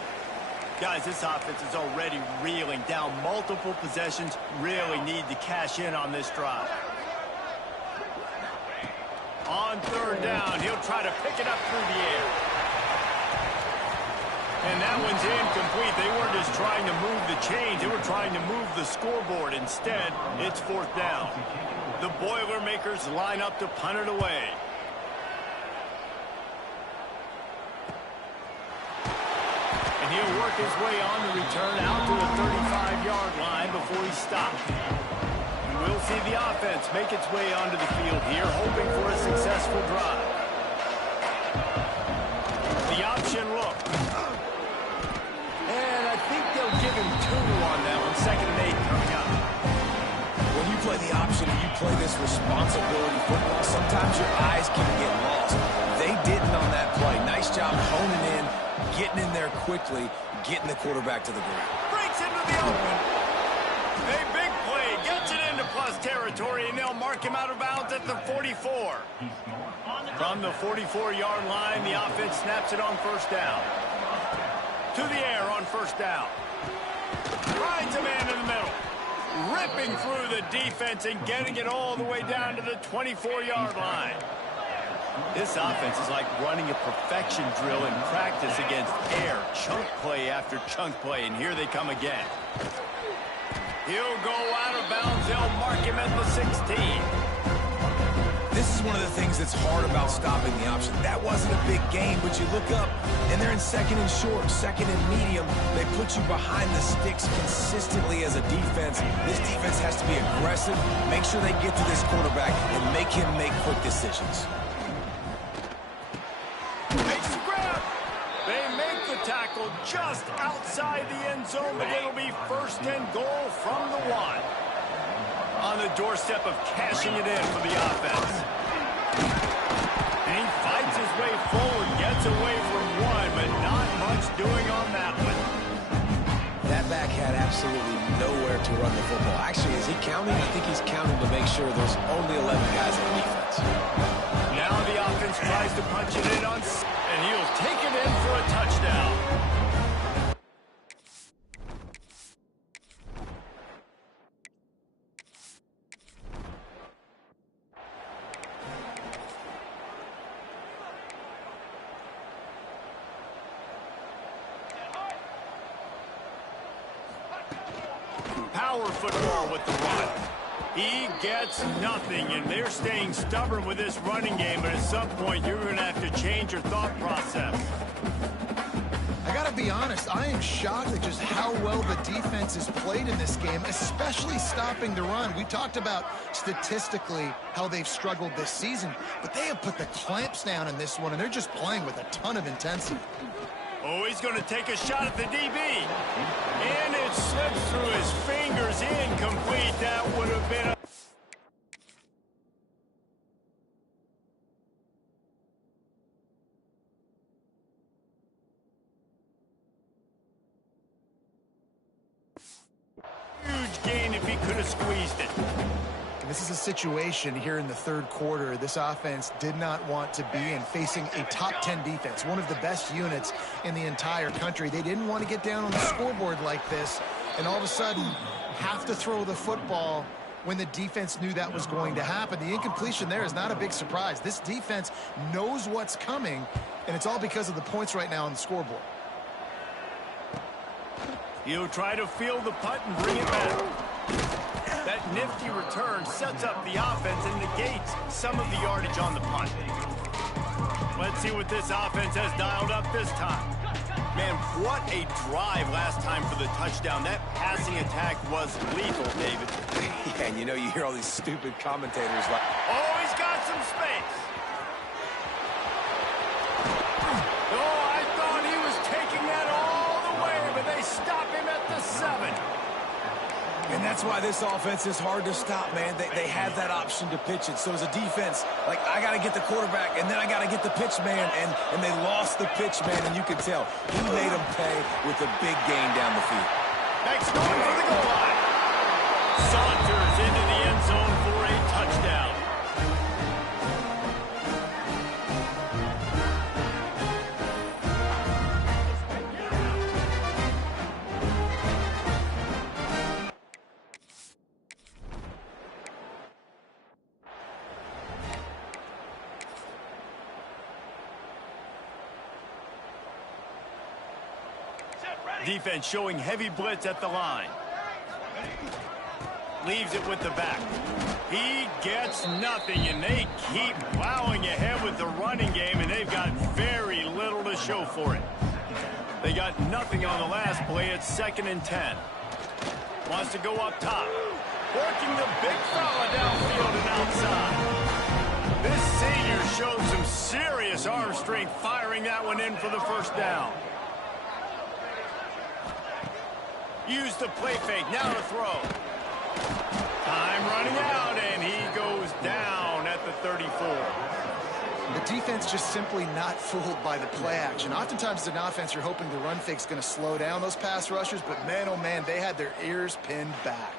Guys, this offense is already reeling down multiple possessions. Really need to cash in on this drive. On 3rd down, he'll try to pick it up through the air. And that one's incomplete. They weren't just trying to move the chains. They were trying to move the scoreboard. Instead, it's 4th down. The Boilermakers line up to punt it away. And he'll work his way on the return out to the 35-yard line before he's stopped. And we'll see the offense make its way onto the field here, hoping for a successful drive. The option look. And I think they'll give him 2 on that one. 2nd and 8 coming up. When you play the option and you play this responsibility football, sometimes your eyes can get lost. They didn't on that play. Nice job honing in, getting in there quickly, getting the quarterback to the ground. Breaks into the open. A big play. Gets it into plus territory, and they'll mark him out of bounds at the 44. From the 44-yard line, the offense snaps it on 1st down. To the air on 1st down. Finds a man in the middle. Ripping through the defense and getting it all the way down to the 24-yard line. This offense is like running a perfection drill in practice against air. Chunk play after chunk play, and here they come again. He'll go out of bounds. They'll mark him at the 16. This is one of the things that's hard about stopping the option. That wasn't a big gain, but you look up, and they're in 2nd and short, 2nd and medium. They put you behind the sticks consistently as a defense. This defense has to be aggressive, make sure they get to this quarterback, and make him make quick decisions. Makes the grab. They make the tackle just outside the end zone, but it'll be 1st and goal from the 1. On the doorstep of cashing it in for the offense. And he fights his way forward, gets away from 1, but not much doing on that one. That quarterback had absolutely nowhere to run the football. Actually, is he counting? I think he's counting to make sure there's only 11 guys on defense. Now the offense tries to punch it in and he'll take it in for a touchdown. Power football with the run. He gets nothing, and they're staying stubborn with this running game, but at some point you're going to have to change your thought process. I got to be honest, I am shocked at just how well the defense has played in this game, especially stopping the run. We talked about statistically how they've struggled this season, but they have put the clamps down in this one, and they're just playing with a ton of intensity. Oh, he's going to take a shot at the DB. And it slips through his fingers, incomplete. That would have been a... huge gain if he could have squeezed it. This is a situation here in the third quarter this offense did not want to be in, facing a top 10 defense, one of the best units in the entire country. They didn't want to get down on the scoreboard like this and all of a sudden have to throw the football when the defense knew that was going to happen. The incompletion there is not a big surprise. This defense knows what's coming, and it's all because of the points right now on the scoreboard. He'll try to field the punt and bring it back. That nifty return sets up the offense and negates some of the yardage on the punt. Let's see what this offense has dialed up this time. Man, what a drive last time for the touchdown. That passing attack was lethal, David. Yeah, and you know, you hear all these stupid commentators like, oh, he's got some space. Oh, I thought he was taking that all the way, but they stop him at the 7. and that's why this offense is hard to stop, man. They have that option to pitch it. So as a defense, like, I got to get the quarterback, and then I got to get the pitch man, and they lost the pitch man, and you can tell he made them pay with a big gain down the field. Next going for the goal line. Saunters into the end zone for a touchdown. Defense showing heavy blitz at the line. Leaves it with the back. He gets nothing, and they keep plowing ahead with the running game, and they've got very little to show for it. They got nothing on the last play. It's 2nd and 10. Wants to go up top. Working the big fella downfield and outside. This senior showed some serious arm strength firing that one in for the first down. Use the play fake, now to throw. Time running out, and he goes down at the 34. The defense just simply not fooled by the play action. Oftentimes as an offense, you're hoping the run fake's going to slow down those pass rushers, but man, oh man, they had their ears pinned back.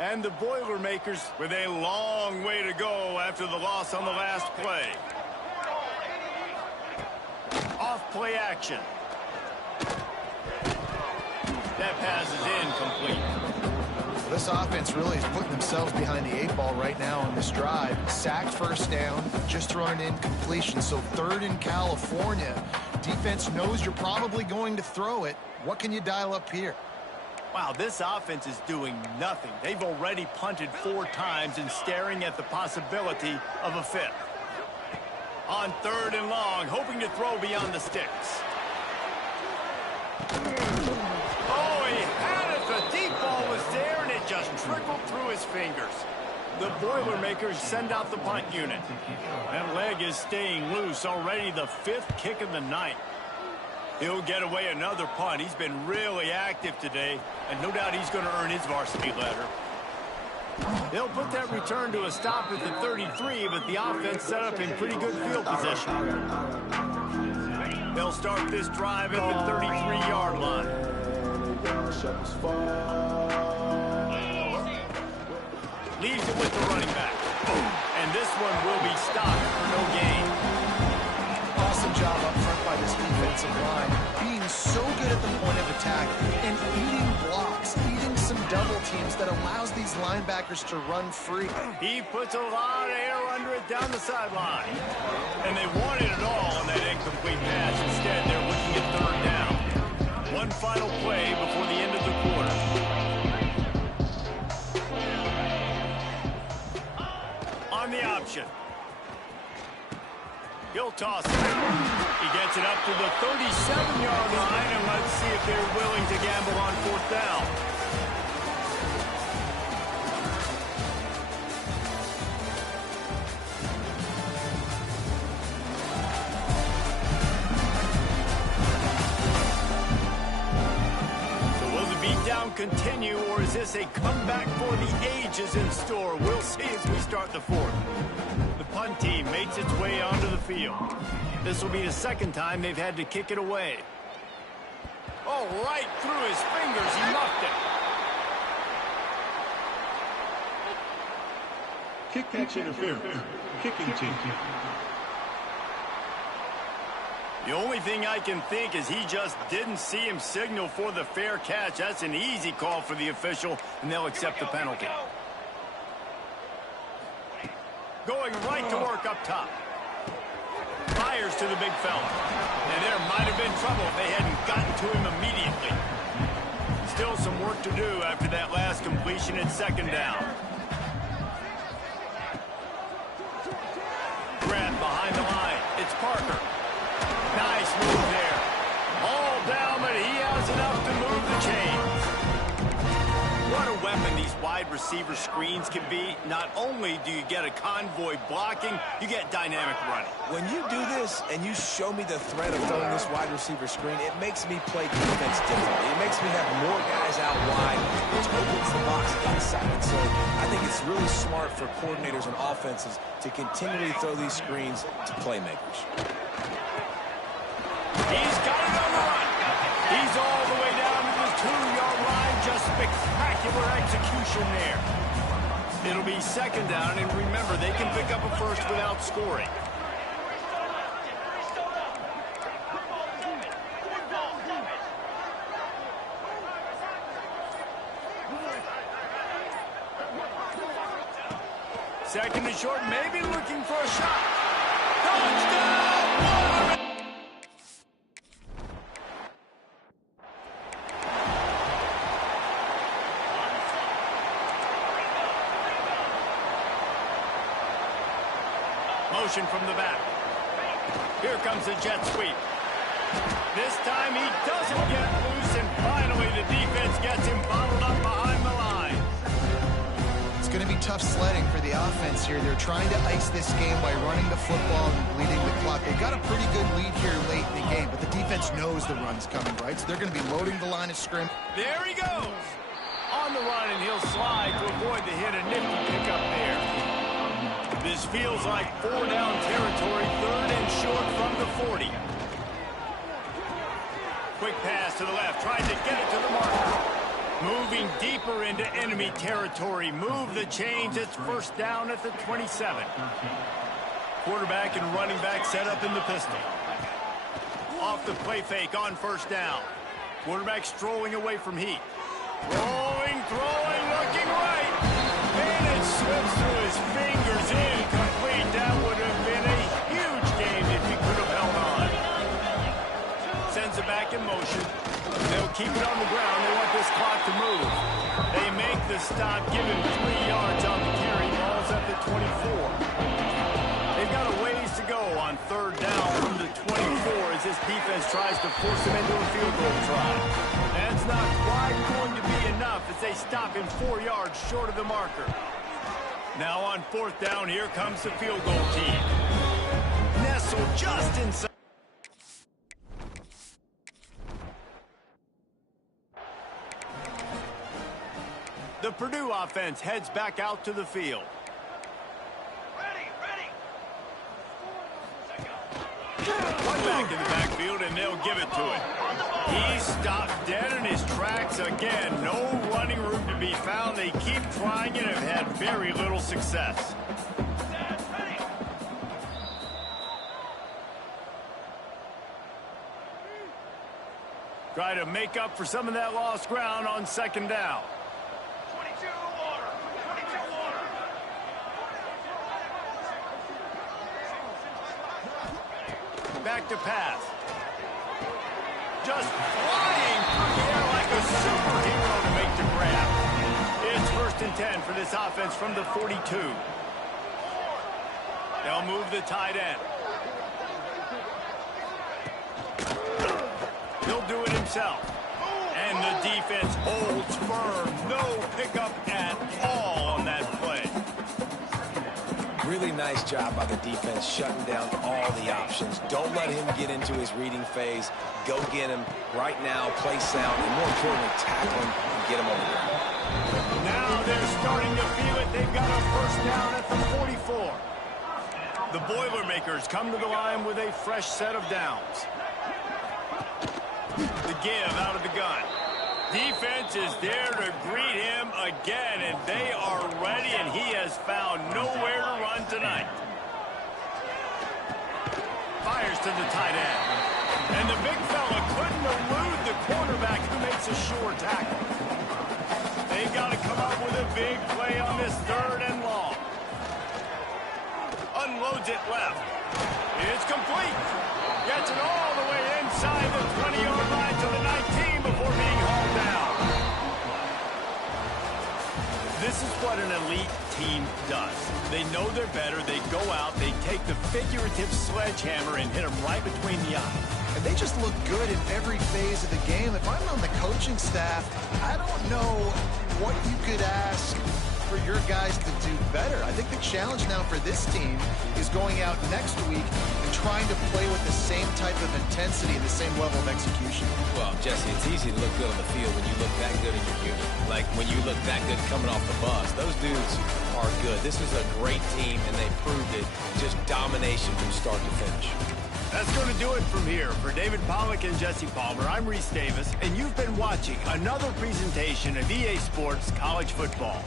And the Boilermakers with a long way to go after the loss on the last play. Off play action. That pass is incomplete. This offense really is putting themselves behind the 8 ball right now on this drive. Sacked first down, just thrown an incompletion. So 3rd in California. Defense knows you're probably going to throw it. What can you dial up here? Wow, this offense is doing nothing. They've already punted 4 times and staring at the possibility of a 5th. On 3rd and long, hoping to throw beyond the sticks. Oh, he had it. The deep ball was there, and it just trickled through his fingers. The Boilermakers send out the punt unit. That leg is staying loose. Already the 5th kick of the night. He'll get away another punt. He's been really active today, and no doubt he's going to earn his varsity letter. They'll put that return to a stop at the 33, but the offense set up in pretty good field position. They'll start this drive at the 33-yard line. Leaves it with the running back. And this one will be stopped for no gain. Awesome job up front by this defensive line. Being so good at the point of attack and eating blocks, eating some double teams that allows these linebackers to run free. He puts a lot of air under it down the sideline. And they wanted it all on that incomplete pass. Instead, they're looking at third down. One final play before the end of the quarter. On the option. He'll toss it. He gets it up to the 37-yard line, and let's see if they're willing to gamble on fourth down. So will the beatdown continue, or is this a comeback for the ages in store? We'll see as we start the fourth. The punt team makes its way onto the field. This will be the second time they've had to kick it away. Oh, right through his fingers. He muffed it. Kick catch interference. Kicking team. The only thing I can think is he just didn't see him signal for the fair catch. That's an easy call for the official, and they'll accept the penalty. Going right to work up top. Fires to the big fella. And there might have been trouble if they hadn't gotten to him immediately. Still some work to do after that last completion at second down. Grab behind the line. It's Parker. Nice move there. All down, but he has enough to move the chains. What a weapon these wide receiver screens can be. Not only do you get a convoy blocking, you get dynamic running. When you do this and you show me the threat of throwing this wide receiver screen, it makes me play defense differently. It makes me have more guys out wide, which opens the box inside. And so I think it's really smart for coordinators and offenses to continually throw these screens to playmakers. He's got it on the run. He's all the way down to the 2-yard line. Just spectacular execution there. It'll be second down, and remember, they can pick up a first without scoring. Second and short, maybe looking for a shot. Touchdown! Motion from the back. Here comes the jet sweep. This time he doesn't get loose, and finally the defense gets him bottled up behind the line. It's going to be tough sledding for the offense here. They're trying to ice this game by running the football and bleeding the clock. They've got a pretty good lead here late in the game, but the defense knows the run's coming, right? So they're going to be loading the line of scrimmage. There he goes. On the run, and he'll slide to avoid the hit. A nifty pickup there. This feels like 4-down territory, third and short from the 40. Quick pass to the left, trying to get it to the marker. Moving deeper into enemy territory. Move the chains. It's first down at the 27. Quarterback and running back set up in the pistol. Off the play fake on first down. Quarterback strolling away from Heat. Rolling, throwing, looking right. And it slips through his fingers. Incomplete. That would have been a huge game if he could have held on. Sends it back in motion. They'll keep it on the ground. They want this clock to move. They make the stop, give him 3 yards on the carry. Ball's at the 24. They've got a ways to go on third down from the 24 as this defense tries to force them into a field goal try. That's not quite going to be enough as they stop him 4 yards short of the marker. Now on fourth down, here comes the field goal team. Nestled just inside. The Purdue offense heads back out to the field. One back in the backfield, and they'll give it to him. He's stopped dead in his tracks again. No running room to be found. They keep trying it and have had very little success. Try to make up for some of that lost ground on second down. 22 water. 22 water. Back to pass. Just flying through the air like a superhero to make the grab. It's 1st and 10 for this offense from the 42. They'll move the tight end. He'll do it himself. And the defense holds firm. No pickup at all on that play. Really nice job by the defense shutting down all the options. Don't let him get into his reading phase. Go get him right now, play sound, and more importantly, tackle him and get him on the ground. Now they're starting to feel it. They've got a 1st down at the 44. The Boilermakers come to the line with a fresh set of downs. The give out of the gun. Defense is there to greet him again, and they are ready, and he has found nowhere to run tonight. Fires to the tight end. And the big fella couldn't elude the quarterback who makes a sure tackle. They got to come up with a big play on this 3rd and long. Unloads it left. It's complete. Gets it all the way inside the 20-yard line to the 19 before being hauled down. This is what an elite team does. They know they're better. They go out. They take the figurative sledgehammer and hit them right between the eyes. And they just look good in every phase of the game. If I'm on the coaching staff, I don't know what you could ask for your guys to do better. I think the challenge now for this team is going out next week and trying to play with the same type of intensity and the same level of execution. Well, Jesse, it's easy to look good on the field when you look that good in your unit. Like when you look that good coming off the bus. Those dudes are good. This is a great team, and they proved it. Just domination from start to finish. That's going to do it from here. For David Pollack and Jesse Palmer, I'm Reese Davis, and you've been watching another presentation of EA Sports College Football.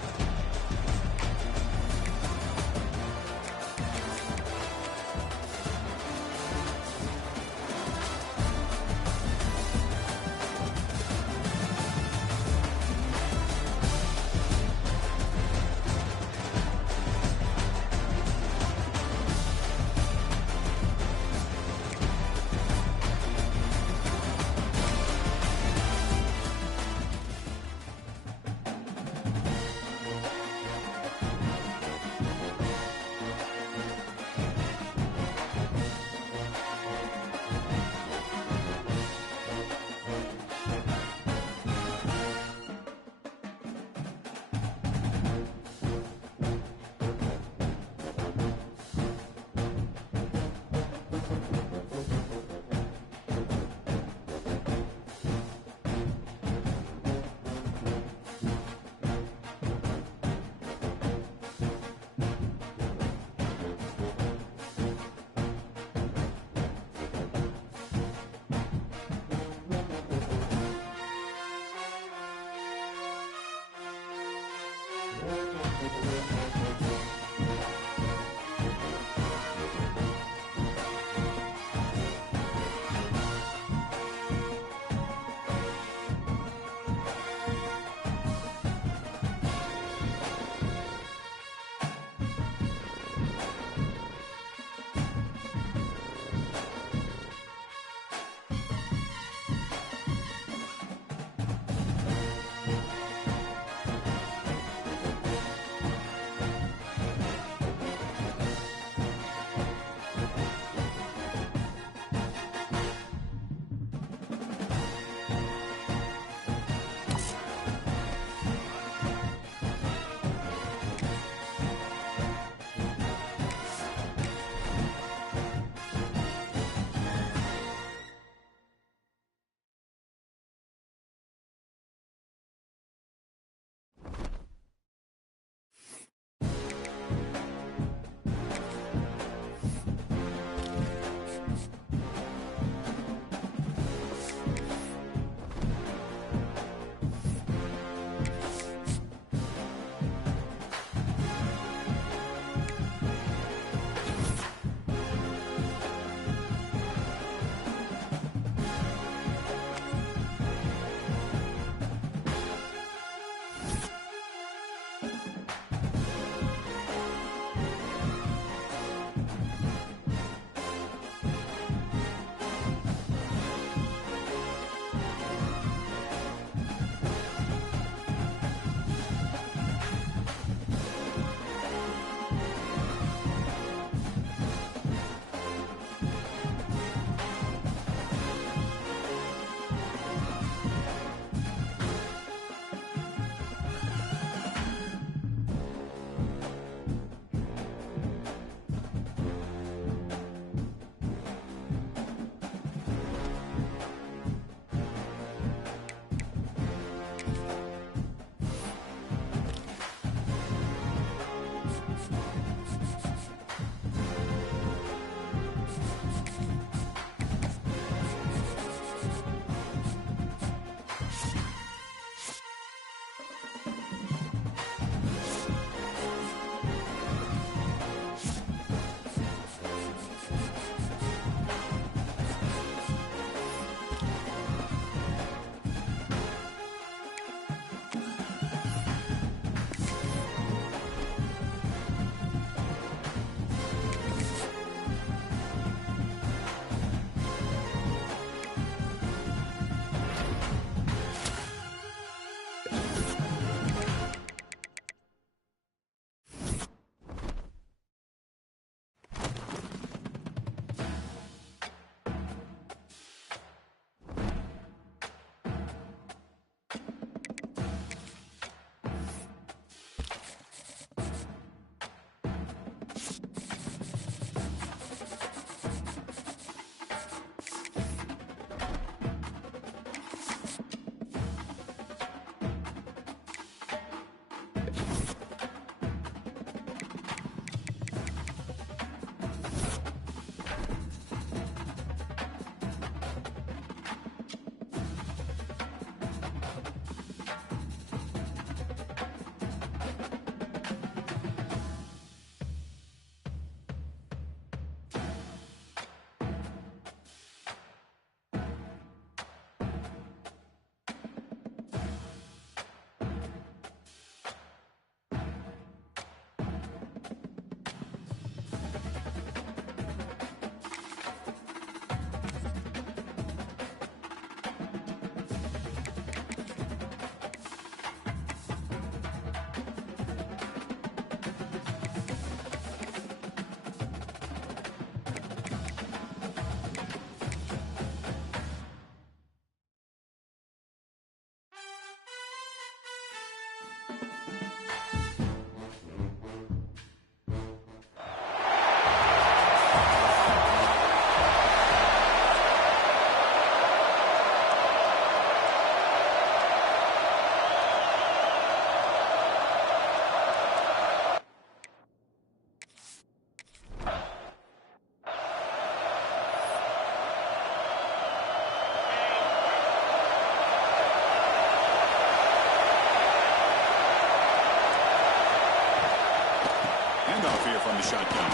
from the shotgun.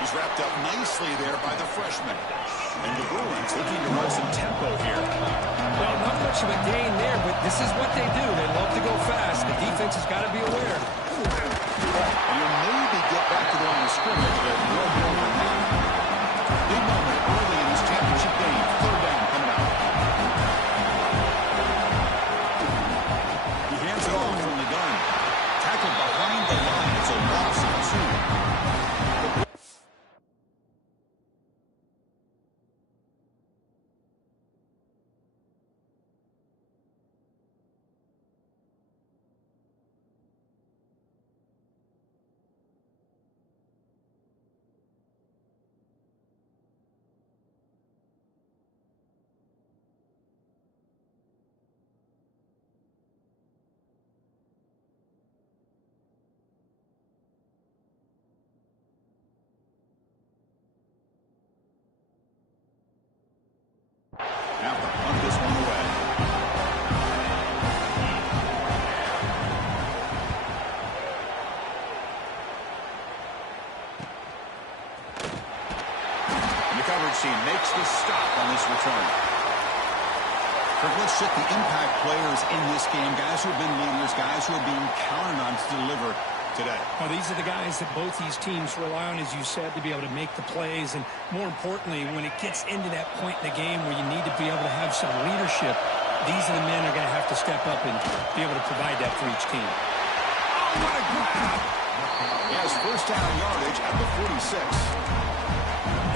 He's wrapped up nicely there by the freshman. And the Bruins looking to run some tempo here. Well, not much of a gain there, but this is what they do. They love to go fast. The defense has got to be aware. And you'll maybe get back to the line of scrimmage, but no more than that. Big moment early in this championship game. Third down coming out. He hands it off from the gun. Tackled behind the line. It's a loss of 2. Have to punt this one away. And the coverage team makes the stop on this return. Kirk, let's check the impact players in this game. Guys who have been leaders, guys who are being counted on to deliver today. Well, these are the guys that both these teams rely on, as you said, to be able to make the plays. And more importantly, when it gets into that point in the game where you need to be able to have some leadership, these are the men who are going to have to step up and be able to provide that for each team. Oh, what a grab! He has first down yardage at the 46.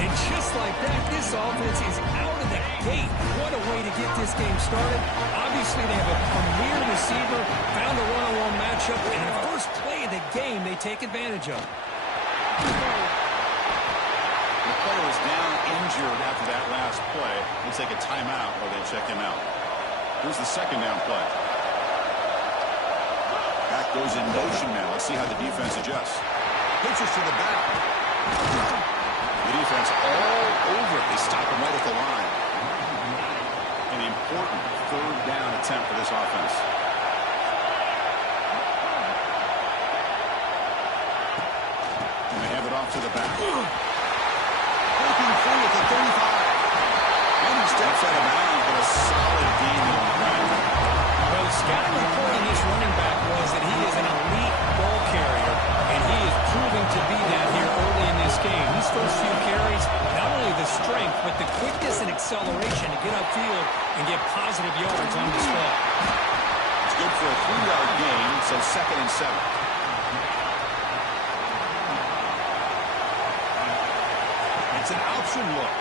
And just like that, this offense is out of the gate. What a way to get this game started. Obviously, they have a premier receiver, found a one-on-one matchup, and the first play of the game they take advantage of. The player was down injured after that last play. Looks like a timeout while they check him out. Here's the second down play. Back goes in motion now. Let's see how the defense adjusts. Pitches to the back. The defense all over it. They stop him right at the line. An important third down attempt for this offense. And they have it off to the back. Breaking free at the 35. And he steps out of bounds, but a solid gain on the ground. Well, the scouting report on this running back was that he is an elite ball carrier, and he is proving to be that here early in this game. These first few carries, not only the strength, but the quickness and acceleration to get upfield and get positive yards on display. It's good for a 3-yard gain, so 2nd and 7. It's an option look.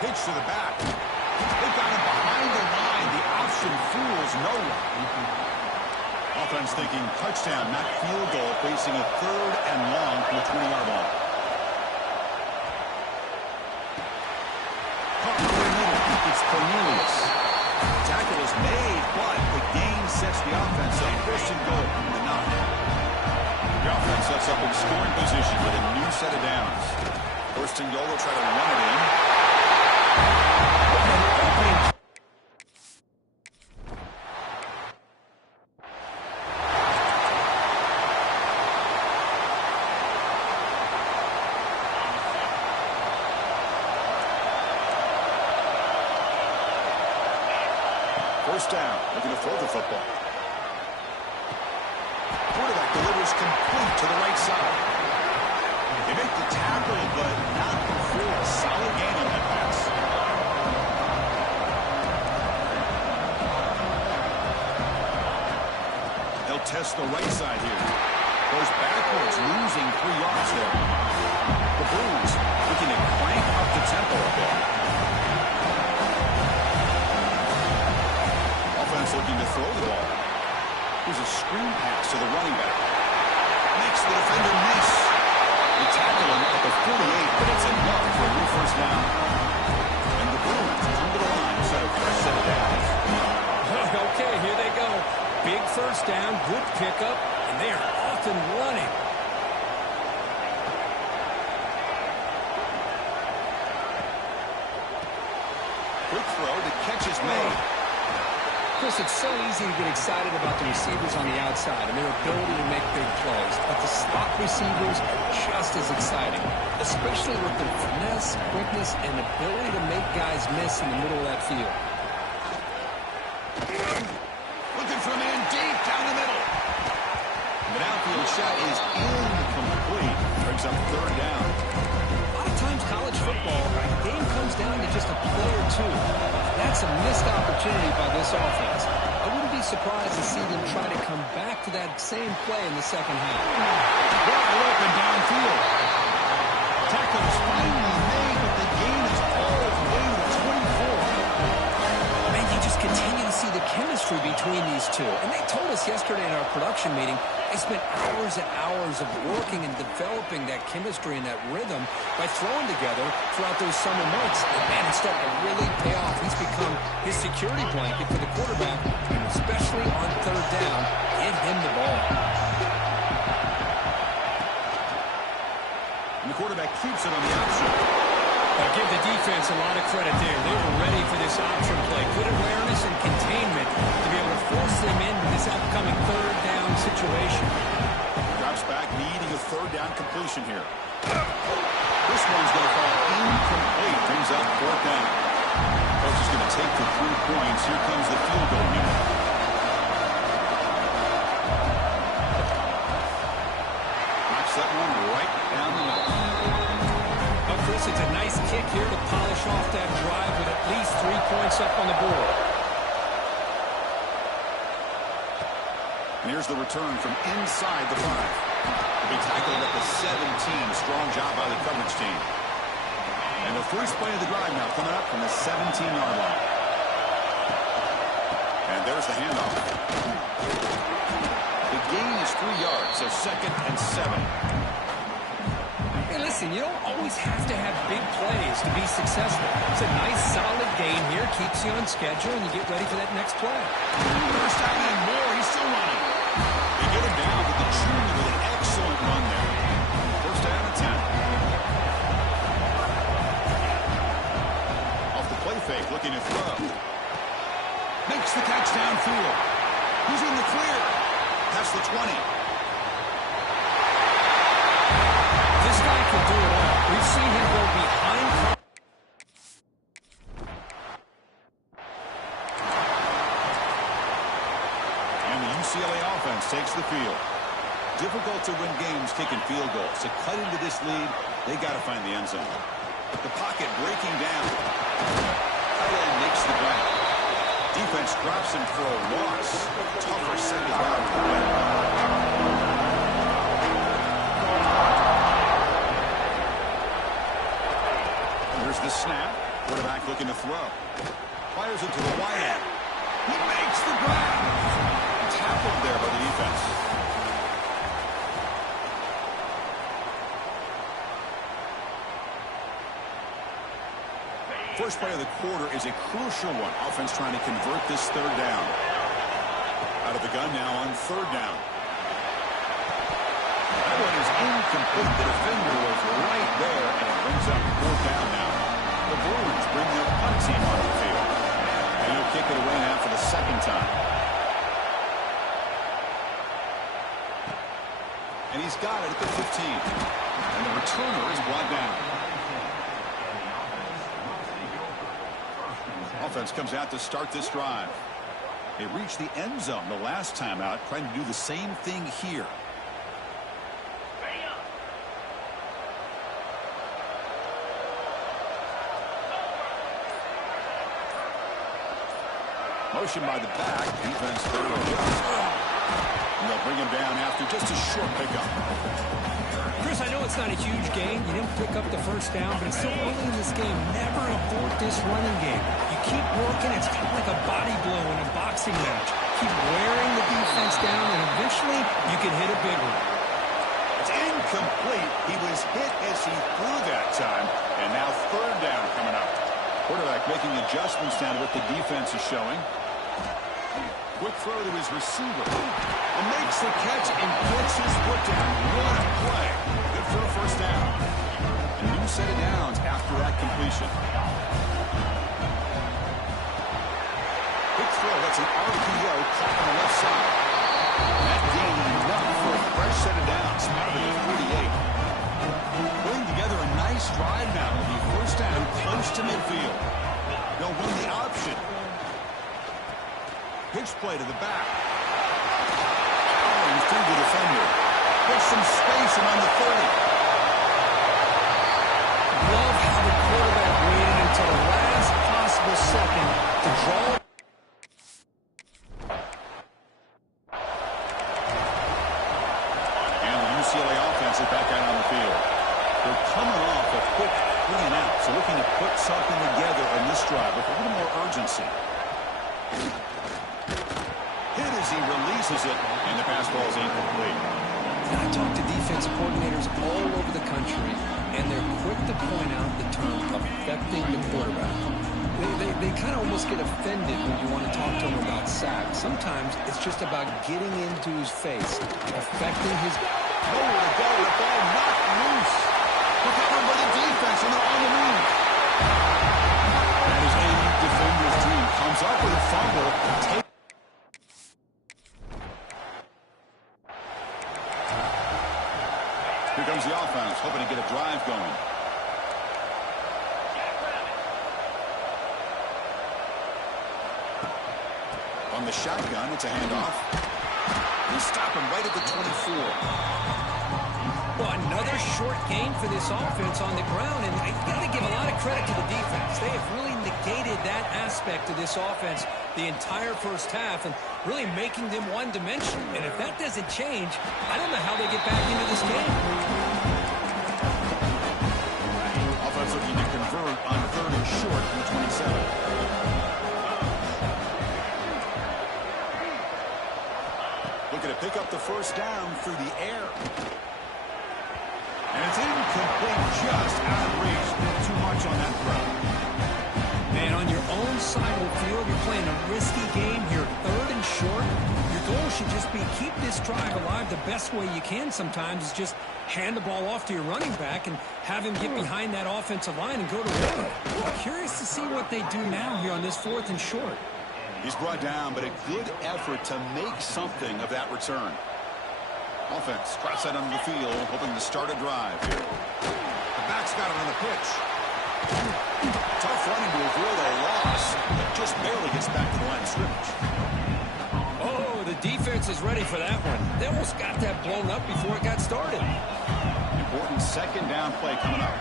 Pitch to the back. They got him behind the line. The option fools no one. Offense thinking touchdown, not field goal, facing a 3rd and long from the 20-yard line. Caught in the middle. It's Cornelius. Tackle is made, but the gain sets the offense up. 1st and goal from the 9. The offense sets up in scoring position with a new set of downs. 1st and goal, they'll try to run it in. First down, looking to throw the football. Quarterback delivers complete to the right side. They make the tackle, but not before a solid gain on that pass. They'll test the right side here. Goes backwards, losing 3 yards there. The Blues looking to crank up the tempo a bit. Looking to throw the ball. Here's a screen pass to the running back. Makes the defender miss. They tackle him at the 48, but it's enough for a new first down. And the Bruins come to the line to set a fresh set of downs. Okay, here they go. Big first down, good pickup, and they are off and running. Quick throw, the catch is made. Chris, it's so easy to get excited about the receivers on the outside and their ability to make big plays, but the slot receivers just as exciting, especially with their finesse, quickness, and ability to make guys miss in the middle of that field. Looking for a man deep down the middle. The downfield shot is incomplete. Brings up third down. A lot of times college football, the game comes down to just a play or two. That's a missed opportunity by this offense. I wouldn't be surprised to see them try to come back to that same play in the second half. Wide open downfield. Tackle is finally made, but the gain is all the way to 24. Man, you just continue to see the chemistry between these two. And they told us yesterday in our production meeting, they spent hours and hours of working and developing that chemistry and that rhythm by throwing together throughout those summer months. And man, it's starting to really pay off. He's become his security blanket for the quarterback, and especially on third down, get him the ball. And the quarterback keeps it on the option. I give the defense a lot of credit there. They were ready for this option play. Good awareness and containment to be able to force them into this upcoming third down situation. Drops back, needing a third down completion here. This one's going to fall incomplete. Brings up fourth down. Coach is going to take the 3 points. Here comes the field goal unit. Knocks that one right down the middle. Well, Chris, it's a nice kick here to polish off that drive with at least 3 points up on the board. And here's the return from inside the 5. He'll be tackled at the 17. Strong job by the coverage team. And the first play of the drive now coming up from the 17-yard line. And there's the handoff. The gain is 3 yards, so 2nd and 7. Hey, listen, you don't always have to have big plays to be successful. It's a nice, solid gain here. Keeps you on schedule, and you get ready for that next play. First down and more. He's still running. They get him down with the junior with an excellent run there. First down and 10. Off the play fake, looking to throw. Makes the catch downfield. He's in the clear. Past the 20. This guy can do it all. We've seen him go behind. And the UCLA offense takes the field. Difficult to win games kicking field goals. To cut into this lead, they got to find the end zone. The pocket breaking down. Tight end makes the grab. Defense drops him for a loss. Tougher second down to win. Here's the snap. Quarterback looking to throw. Fires it to the wide end. He makes the grab. Tackled there by the defense. First play of the quarter is a crucial one. Offense trying to convert this third down. Out of the gun now on third down. That one is incomplete. The defender was right there, and it brings up fourth down now. The Bruins bring their punt team onto the field. And he'll kick it away now for the second time. And he's got it at the 15. And the returner is brought down. Offense comes out to start this drive. They reached the end zone the last time out, trying to do the same thing here. Motion by the back. Defense there to adjust. And they'll bring him down after just a short pickup. Chris, I know it's not a huge gain. You didn't pick up the first down, but it's still early in this game. Never abort this running game. You keep working. It's kind of like a body blow in a boxing match. Keep wearing the defense down, and eventually you can hit a big one. It's incomplete. He was hit as he threw that time. And now third down coming up. Quarterback making adjustments down to what the defense is showing. Quick throw to his receiver. And makes the catch and gets his foot down. What a play. Good for a first down. A new set of downs after that completion. Quick throw. That's an RPO caught on the left side. That gained enough for a fresh set of first down close to midfield. They'll run the option. Pitch play to the back. Powering through the defender. There's some space around the 30. Love how the quarterback waited until the last possible second to draw. And the UCLA offense is back out on the field. They're coming off a quick 3-and-out, so looking to put something together in this drive with a little more urgency. Hit as he releases it, and the pass ball is incomplete. I talk to defensive coordinators all over the country, and they're quick to point out the term affecting the quarterback. They kind of almost get offended when you want to talk to them about sacks. Sometimes it's just about getting into his face, affecting his... Nowhere to go, the ball knocked loose. Look at by the defense, and they're on the move. That is a defender's team. Comes up with a fumble. Here comes the offense, hoping to get a drive going. On the shotgun, it's a handoff. They stop him right at the 24. Well, another short gain for this offense on the ground, and I got to give a lot of credit to the defense. They have really negated that aspect of this offense the entire first half and really making them one-dimensional. And if that doesn't change, I don't know how they get back into this game. Offense looking to convert on 3rd and short from the 27. Looking to pick up the first down through the air. And it's incomplete, just out of reach. Too much on that throw. And on your own side of the field, you're playing a risky game here, 3rd and short. Your goal should just be keep this drive alive the best way you can sometimes is just hand the ball off to your running back and have him get behind that offensive line and go to work. I'm curious to see what they do now here on this 4th and short. He's brought down, but a good effort to make something of that return. Offense, cross side under the field, hoping to start a drive here. The back's got it on the pitch. Tough running to avoid a loss, but just barely gets back to the line of scrimmage. Oh, the defense is ready for that one. They almost got that blown up before it got started. Important 2nd down play coming up.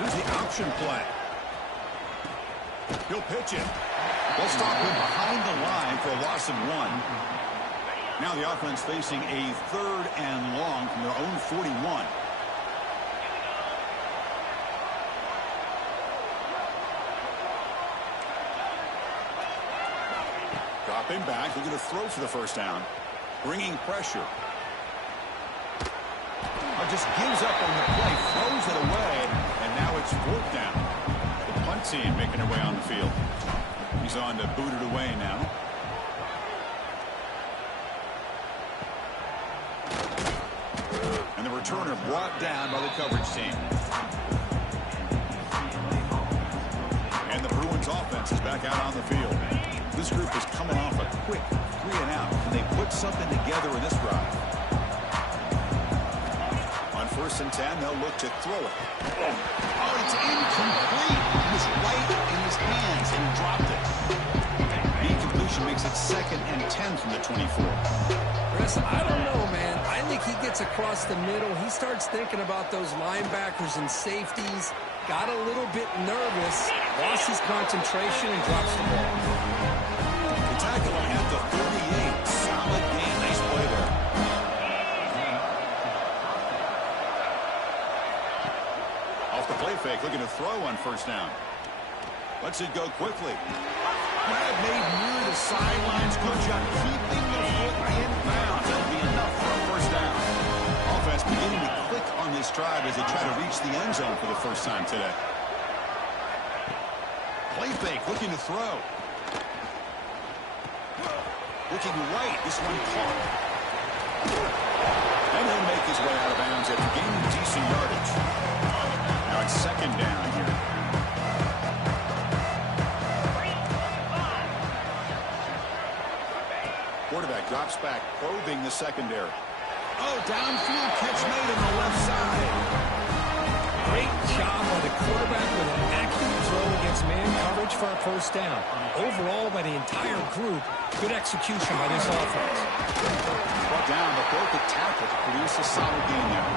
Here's the option play. He'll pitch it. They'll stop him behind the line for a loss of 1. Now the offense facing a 3rd and long from their own 41. Dropping back, looking to throw for the first down. Bringing pressure. Just gives up on the play, throws it away, and now it's 4th down. The punt team making their way on the field. He's on to boot it away now. And the returner brought down by the coverage team. And the Bruins offense is back out on the field. This group is coming off a quick 3-and-out. And they put something together in this drive. On 1st and 10, they'll look to throw it. Oh, it's incomplete. It was right in his hands, and he dropped it. The incompletion makes it 2nd and 10 from the 24. Chris, I don't know, man. I think he gets across the middle. He starts thinking about those linebackers and safeties. Got a little bit nervous, lost his concentration, and drops the ball. The tackle at the 38. Solid gain. Nice play there. Off the play fake, looking to throw on 1st down. Lets it go quickly. Grab made near the sidelines. Good job keeping the foot in bounds. That'll be enough for a 1st down. Offense beginning to click on this drive as they try to reach the end zone for the first time today. Play fake, looking to throw. Looking right, this one caught. And he'll make his way out of bounds after gaining decent yardage. Now it's 2nd down here. Quarterback drops back, probing the secondary. Oh, downfield catch made on the left side. Great job by the quarterback with an accurate throw against man coverage for a first down. Overall, by the entire group, good execution by this offense. Brought down, but broke the tackle to produce a solid gain there.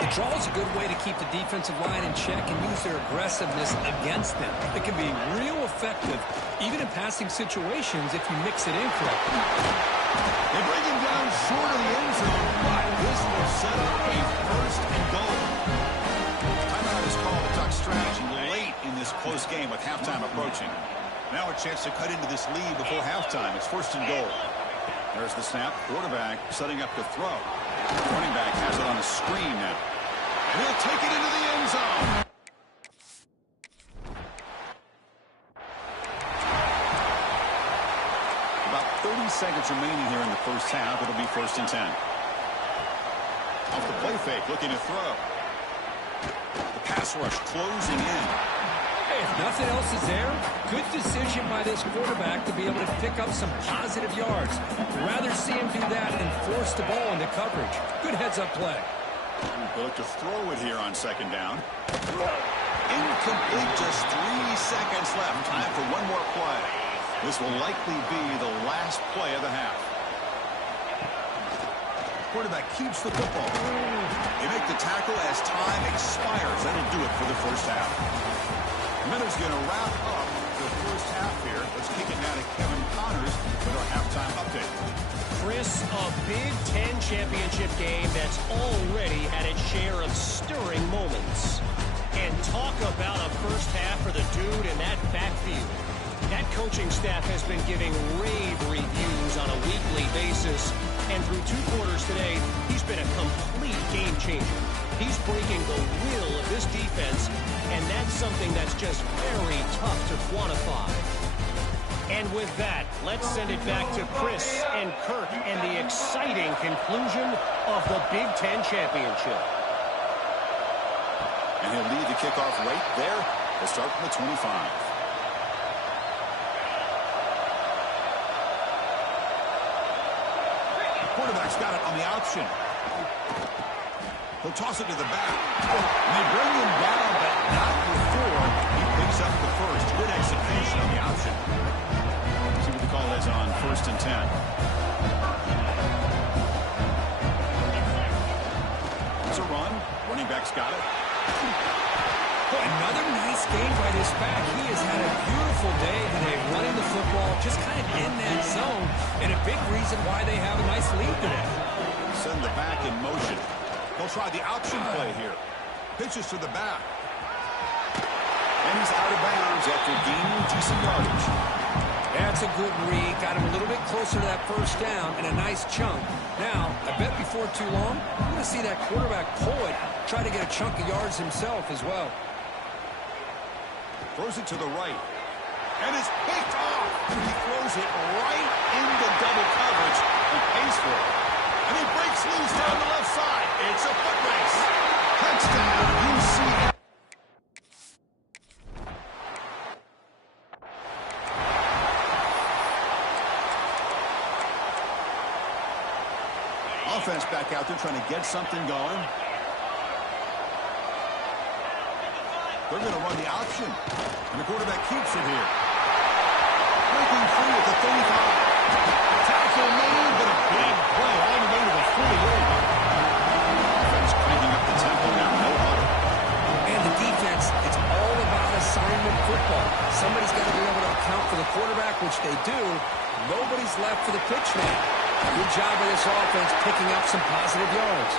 The draw is a good way to keep the defensive line in check and use their aggressiveness against them. It can be real effective, even in passing situations, if you mix it in correctly. They bring him down short of the end zone, but this will set up a first and goal. Timeout is called to talk strategy late in this close game with halftime approaching. Now a chance to cut into this lead before halftime. It's first and goal. There's the snap. Quarterback setting up to throw. Running back has it on a screen now. And he'll take it into the end zone. About 30 seconds remaining here in the first half. It'll be first and 10. Off the play fake, looking to throw. The pass rush closing in. Hey, if nothing else is there, good decision by this quarterback to be able to pick up some positive yards. Rather see him do that than force the ball into coverage. Good heads-up play. We'll look to throw it here on second down. Incomplete, just 3 seconds left. Time for one more play. This will likely be the last play of the half. Quarterback keeps the football. They make the tackle as time expires. That'll do it for the first half. Miller's going to wrap up the first half here. Let's kick it now to Kevin Connors with our halftime update. Chris, a Big Ten championship game that's already had its share of stirring moments. And talk about a first half for the dude in that backfield. That coaching staff has been giving rave reviews on a weekly basis. And through 2 quarters today, he's been a complete game changer. He's breaking the will of this defense, and that's something that's just very tough to quantify. And with that, let's send it back to Chris and Kirk and the exciting conclusion of the Big Ten Championship. And he'll lead the kickoff right there. They'll start from the 25. Quarterback's got it on the option. He'll toss it to the back. And they bring him down, but not before he picks up the first. Good execution on the option. See what the call is on first and 10. It's a run. Running back's got it. Boy, another nice game by this back. He has had a beautiful day today running the football, just kind of in that zone, and a big reason why they have a nice lead today. Send the back in motion. He'll try the option play here. Pitches to the back. And he's out of bounds after gaining decent yardage. That's a good read. Got him a little bit closer to that first down and a nice chunk. Now, I bet before too long, we're going to see that quarterback pull it, try to get a chunk of yards himself as well. Throws it to the right. And it's picked off. He throws it right into double coverage and pays for it. And he breaks loose down the left side. It's a foot race. Touchdown, UC. Offense back out there trying to get something going. They're going to run the option. And the quarterback keeps it here. Breaking free at the 35. Tackle made, but a big play all the way to the 48. Offense cranking up the tempo now. No huddle. And the defense, it's all about assignment football. Somebody's got to be able to account for the quarterback, which they do. Nobody's left for the pitch man. Good job by this offense picking up some positive yards.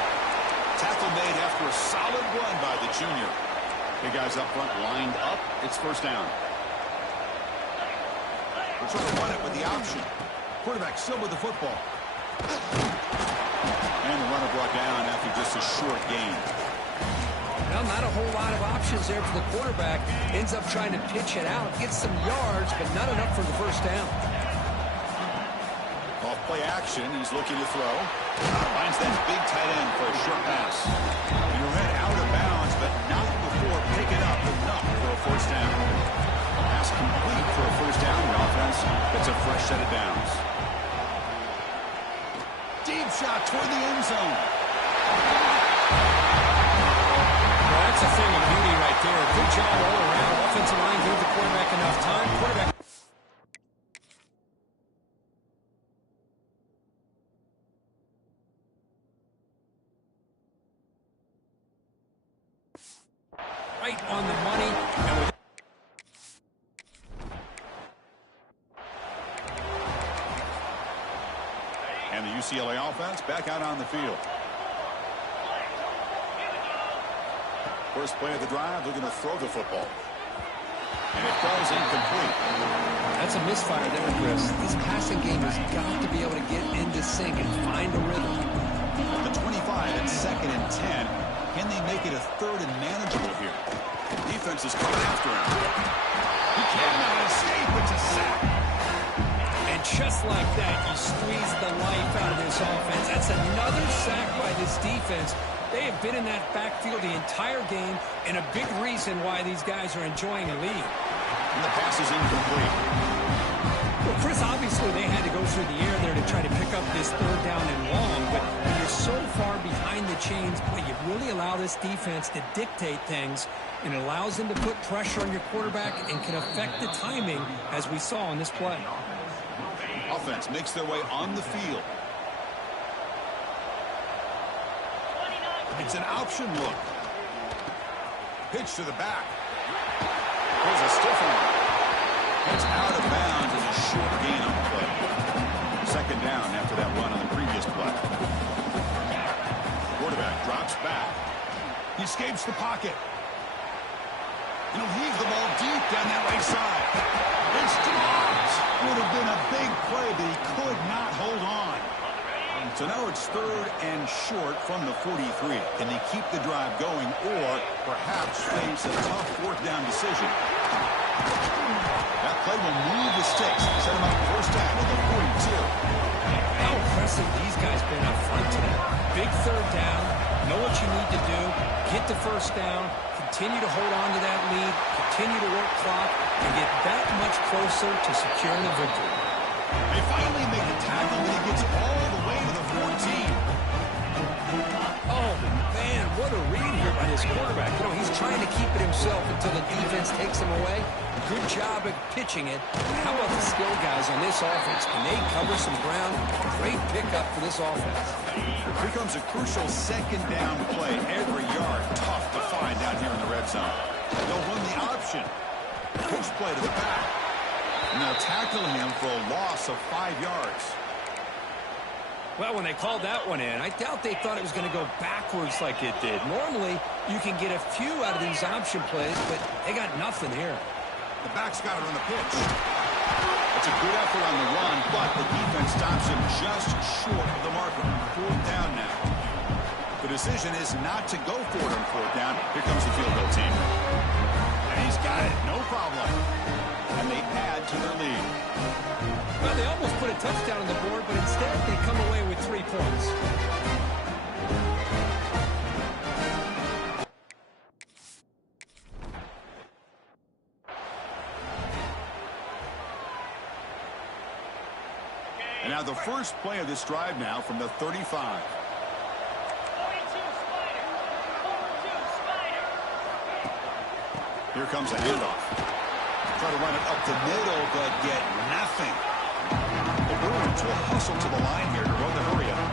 Tackle made after a solid run by the junior. Big guys up front lined up. It's first down. We're trying to run it with the option. Quarterback still with the football. And the runner brought down after just a short gain. Well, not a whole lot of options there for the quarterback. Ends up trying to pitch it out, gets some yards, but not enough for the first down. Off play action, he's looking to throw. Finds that big tight end for a short pass. He ran out of bounds, but not before picking up enough for a first down. Pass complete for a first down. The offense gets a fresh set of downs. Deep shot toward the end zone. Well, that's a thing of beauty right there. Good job all around. Offensive line gave the quarterback enough time. Quarterback. Right on the money. And with And the UCLA offense back out on the field. First play of the drive, they're going to throw the football. And it goes incomplete. That's a misfire there, Chris. This passing game has got to be able to get into sync and find a rhythm. At the 25 and 2nd and 10. Can they make it a 3rd and manageable here? Defense is coming after him. He cannot escape. It's a sack. And just like that, you squeeze the life out of this offense. That's another sack by this defense. They have been in that backfield the entire game, and a big reason why these guys are enjoying a lead. And the pass is incomplete. Well, Chris, obviously they had to go through the air there to try to pick up this 3rd down and long, but when you're so far behind the chains, boy, you really allow this defense to dictate things, and it allows them to put pressure on your quarterback and can affect the timing, as we saw in this play. Offense makes their way on the field. It's an option look. Pitch to the back. There's a stiff arm. It's out of bounds and a short gain on the play. 2nd down after that run on the previous play. Quarterback drops back. He escapes the pocket. And he'll heave the ball deep down that right side. It's dropped. Would have been a big play, but he could not hold on. So now it's 3rd and short from the 43. Can they keep the drive going or perhaps face a tough 4th down decision? That play will move the sticks. Set him up 1st down at the 42. How impressive these guys been up front today. Big 3rd down. Know what you need to do. Get the 1st down. Continue to hold on to that lead. Continue to work clock and get that much closer to securing the victory. They finally make the tackle, and he gets all the way to the 14. Oh, man, what a read here by this quarterback. You know, he's trying to keep it himself until the defense takes him away. Good job at pitching it. How about the skill guys on this offense? Can they cover some ground? Great pickup for this offense. Here comes a crucial 2nd down play. Every yard tough to find down here in the red zone. They'll run the option. Push play to the back. And they'll tackle him for a loss of 5 yards. Well, when they called that one in, I doubt they thought it was going to go backwards like it did. Normally, you can get a few out of these option plays, but they got nothing here. The back's got it on the pitch. It's a good effort on the run, but the defense stops him just short of the marker. 4th down now. The decision is not to go for it on 4th down. Here comes the field goal team. And he's got it, no problem. And they add to their lead. Well, they almost put a touchdown on the board, but instead they come away with 3 points. And now the first play of this drive now from the 35. Here comes a handoff. Try to run it up the middle, but get nothing. The Bruins will hustle to the line here to run the hurry up.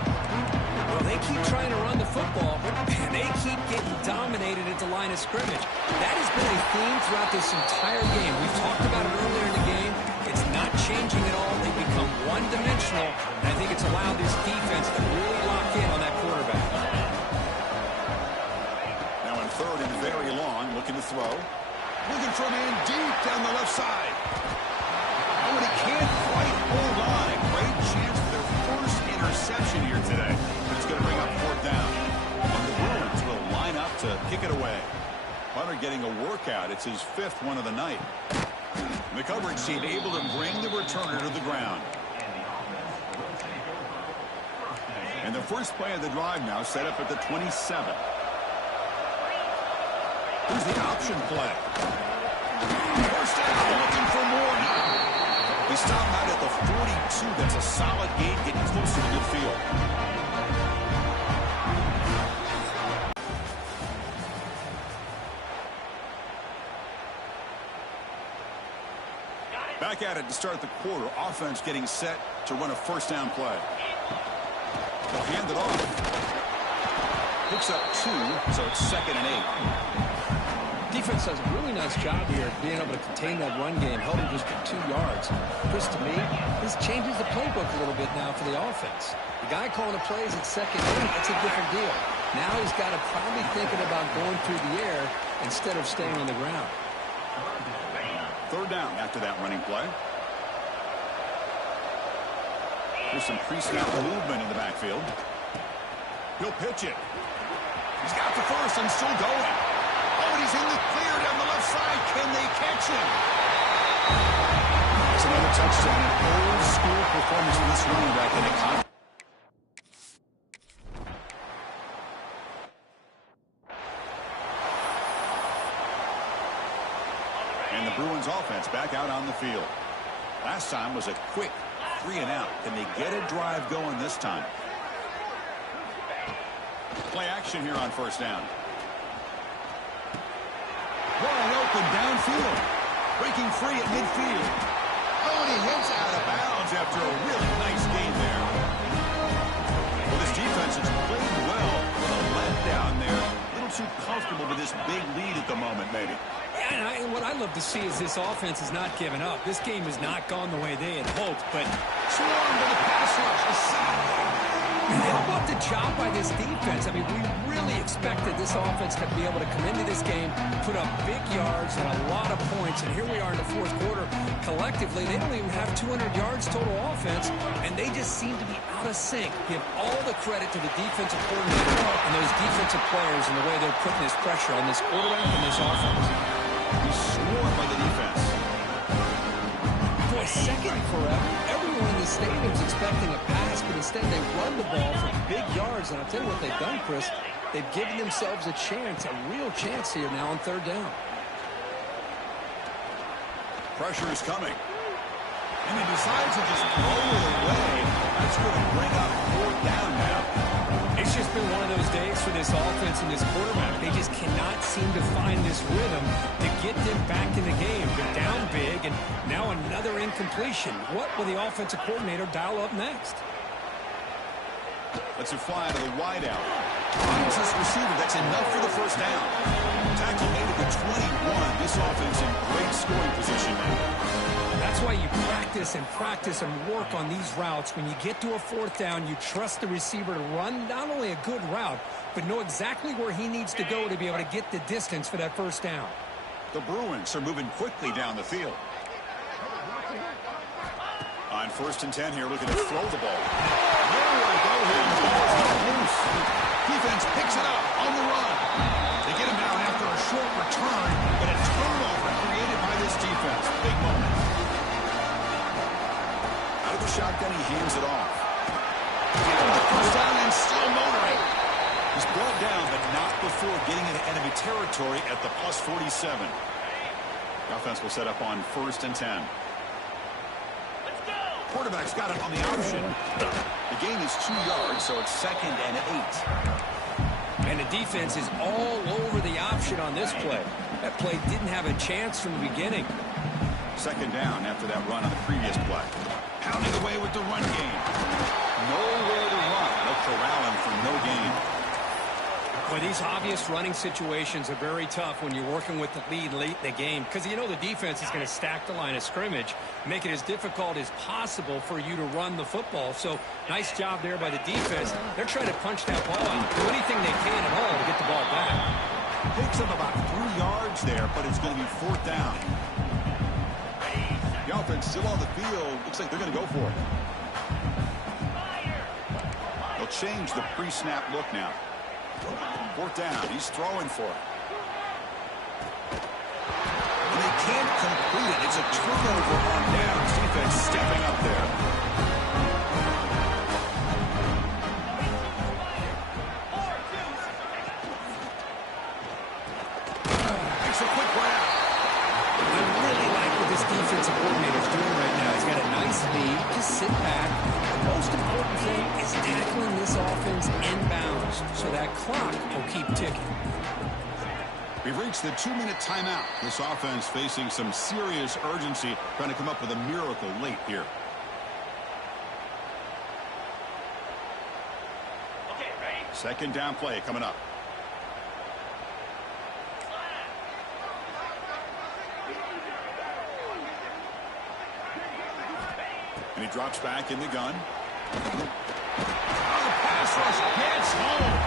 Well, they keep trying to run the football, but they keep getting dominated at the line of scrimmage. That has been a theme throughout this entire game. We've talked about it earlier in the game. It's not changing at all. They become one-dimensional, and I think it's allowed this defense to really lock in on that quarterback. Now in 3rd and very long, looking to throw. Looking for a man deep down the left side. Oh, and he can't quite hold on. A great chance for their first interception here today. But it's going to bring up 4th down. And the Bruins will line up to kick it away. Hunter getting a workout. It's his 5th one of the night. And the coverage team able to bring the returner to the ground. And the first play of the drive now set up at the 27. Here's the option play. First down, looking for more now. They stop out at the 42. That's a solid gain, getting close to the midfield. Back at it to start the quarter. Offense getting set to run a first down play. They'll hand it off. Picks up 2, so it's 2nd and 8. Defense does a really nice job here of being able to contain that run game, held him just for 2 yards. Chris, to me, this changes the playbook a little bit now for the offense. The guy calling the plays at 2nd and 8, that's a different deal. Now he's got to probably thinking about going through the air instead of staying on the ground. 3rd down after that running play. There's some pre-snap movement in the backfield. He'll pitch it. He's got the first and still going. Oh, and he's in the clear down the left side. Can they catch him? It's another touchdown. An old-school performance from this running back in a conference. And the Bruins offense back out on the field. Last time was a quick 3-and-out. Can they get a drive going this time? Play action here on first down. Wide open downfield. Breaking free at midfield. Oh, and he hits out of bounds after a really nice game there. Well, this defense has played well with a letdown there. A little too comfortable with this big lead at the moment, maybe. And what I love to see is this offense has not given up. This game has not gone the way they had hoped, but swarmed to the pass rush. A sack. How about the job by this defense? I mean, we really expected this offense to be able to come into this game, put up big yards and a lot of points, and here we are in the 4th quarter. Collectively, they don't even have 200 yards total offense, and they just seem to be out of sync. Give all the credit to the defensive coordinator and those defensive players and the way they're putting this pressure on this quarterback and this offense. He's swarmed by the defense. Boy, 2nd and forever. Everyone in the stadium's expecting a pass, but instead they run the ball for big yards. And I'll tell you what they've done, Chris. They've given themselves a chance, a real chance here now on 3rd down. Pressure is coming. And he decides to just throw it away. That's going to bring up 4th down now. It's just been one of those days for this offense and this quarterback. They just cannot seem to find this rhythm to get them back in the game. They're down big, and now another incompletion. What will the offensive coordinator dial up next? Let's it fly to the wideout. Finds this receiver. That's enough for the first down. Tackle made it to 21. This offense in great scoring position now. That's why you practice and work on these routes. When you get to a 4th down, you trust the receiver to run not only a good route, but know exactly where he needs to go to be able to get the distance for that first down. The Bruins are moving quickly down the field. On 1st and 10 here, looking to throw the ball. Nowhere to go here. The ball is not loose. Defense picks it up on the run. They get him down after a short return, but a turnover created by this defense. Big moment. Out of the shotgun, he hands it off. The first down and still motoring. He's brought down, but not before getting into enemy territory at the plus 47. The offense will set up on 1st and 10. Quarterback's got it on the option. The gain is 2 yards, so it's 2nd and 8. And the defense is all over the option on this play. That play didn't have a chance from the beginning. 2nd down after that run on the previous play. Pounding away with the run game. Nowhere to run. They'll corral him for no gain. Boy, these obvious running situations are very tough when you're working with the lead late in the game, because you know the defense is going to stack the line of scrimmage, make it as difficult as possible for you to run the football. So nice job there by the defense. They're trying to punch that ball out, do anything they can at all to get the ball back. Picks up about 3 yards there, but it's going to be 4th down. The offense still on the field. Looks like they're going to go for it. They'll change the pre-snap look now. 4th down. He's throwing for it. And they can't complete it. It's a turnover on downs. Defense stepping up there. Makes a quick grab. I really like what this defensive coordinator is doing right now. He's got a nice lead. Just sit back. The most important thing is tackling this offense inbounds, so that clock will keep ticking. We've reached the 2-minute timeout. This offense facing some serious urgency, trying to come up with a miracle late here. Okay, ready? Second down play coming up. And he drops back in the gun. Oh, the pass rush gets home.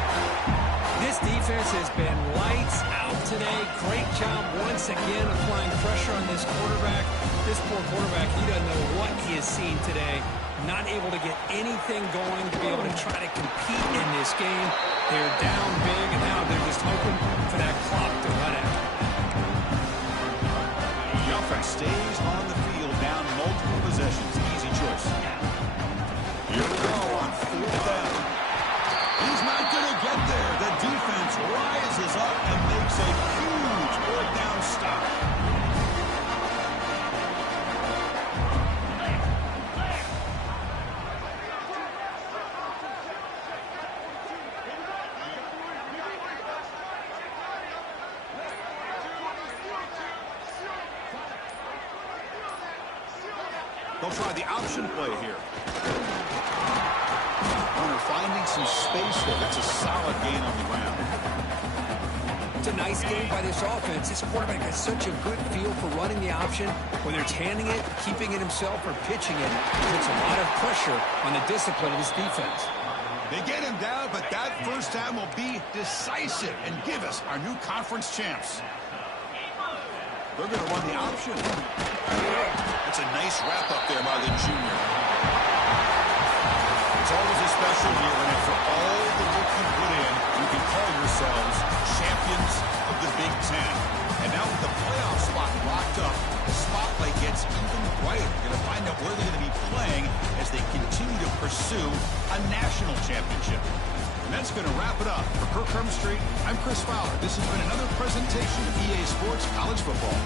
This defense has been lights out today. Great job once again applying pressure on this quarterback. This poor quarterback, he doesn't know what he has seen today. Not able to get anything going to be able to try to compete in this game. They're down big, and now they're just hoping for that clock to run out. The offense stays on the field, down multiple possessions. Easy choice. Here we go on 4th down. He's not going to get there. The defense rises up and makes a huge 4th down stop. They'll try the option play here. Warner finding some space there. That's a solid gain on the ground. It's a nice game by this offense. This quarterback has such a good feel for running the option. Whether it's handing it, keeping it himself, or pitching it, puts a lot of pressure on the discipline of his defense. They get him down, but that first down will be decisive and give us our new conference champs. They're going to run the option. That's a nice wrap-up there by the junior. It's always a special year when after all the work you put in, you can call yourselves champions of the Big Ten. And now with the playoff spot locked up, the spotlight gets even brighter. You're going to find out where they're going to be playing as they continue to pursue a national championship. And that's going to wrap it up. For Kirk Herbstreit, I'm Chris Fowler. This has been another presentation of EA Sports College Football.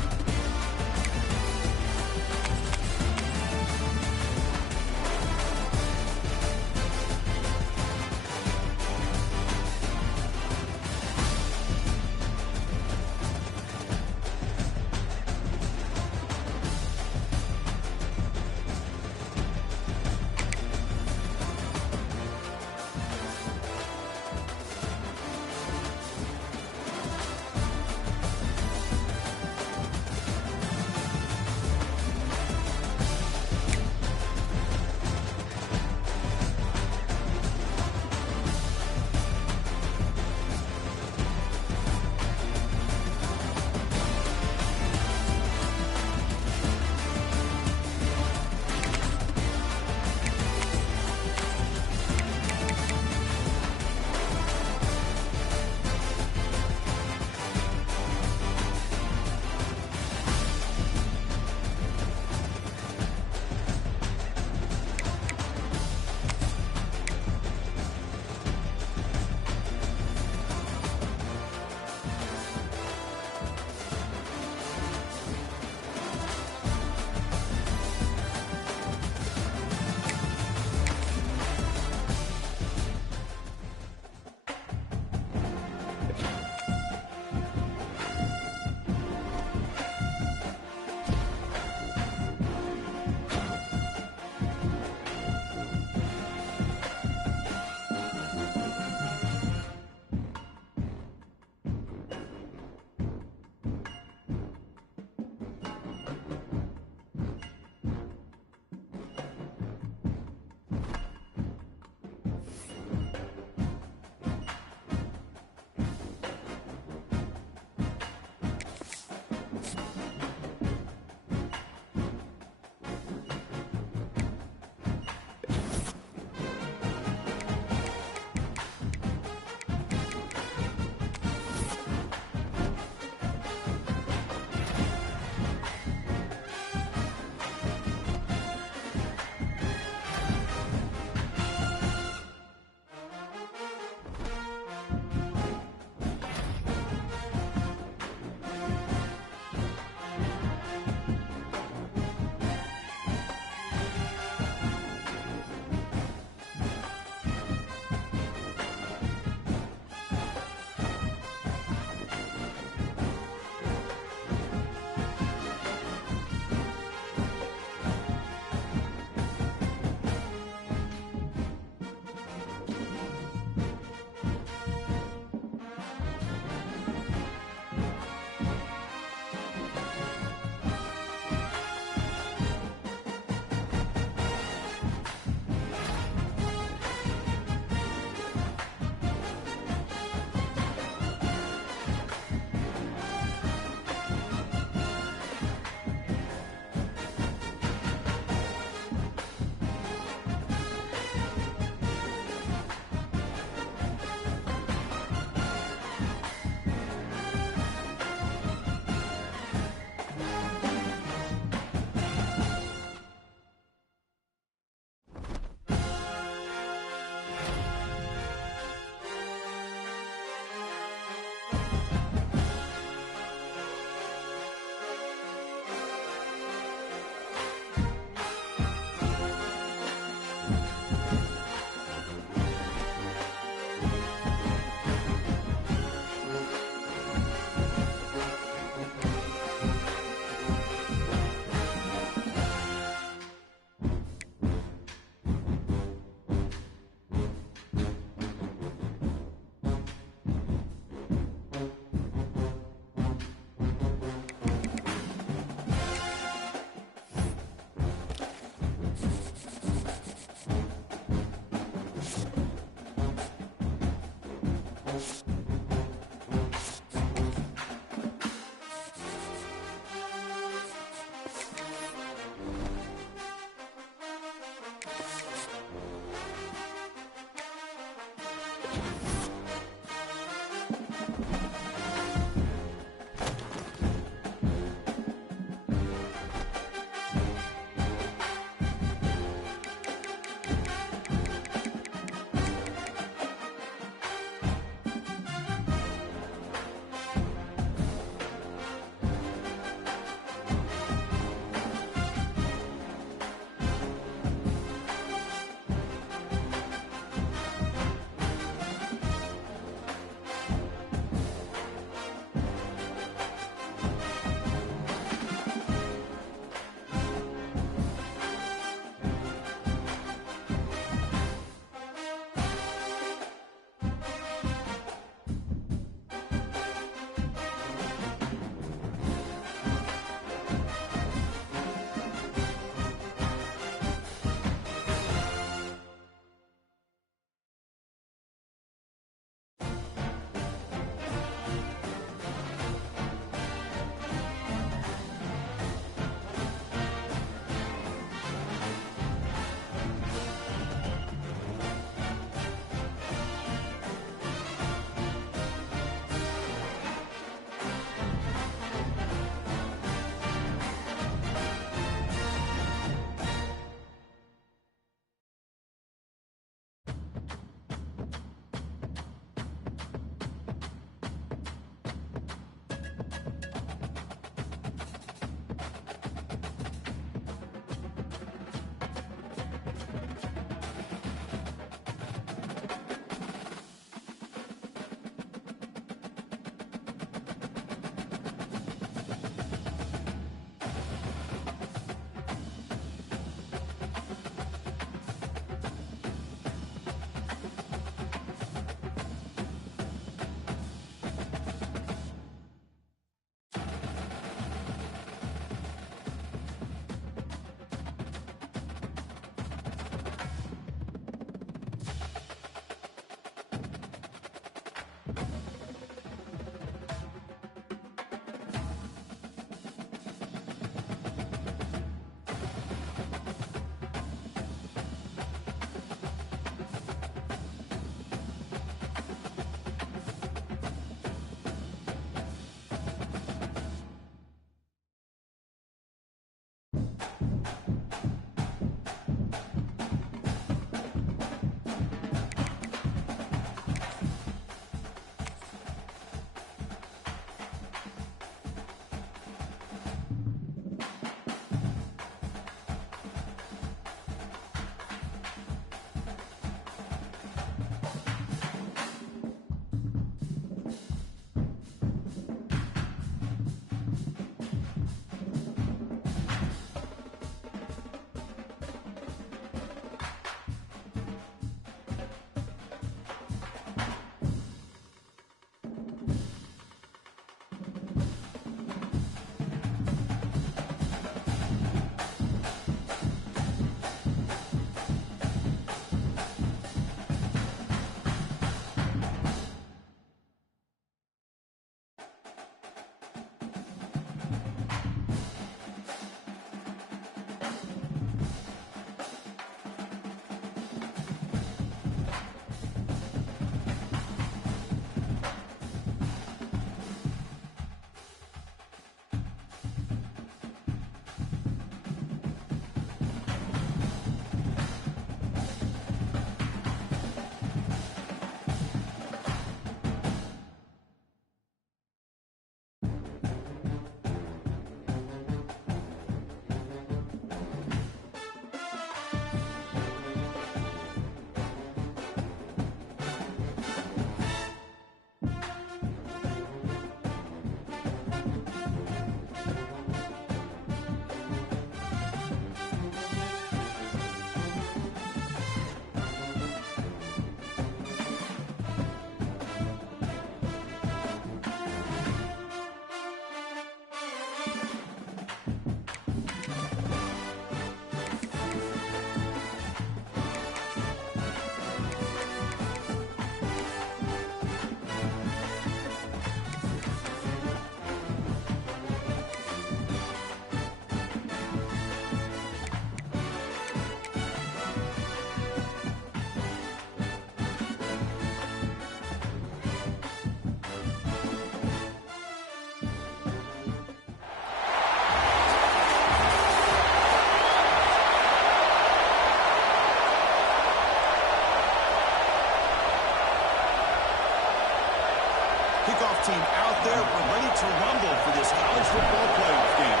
team out there. We're ready to rumble for this college football playoff game.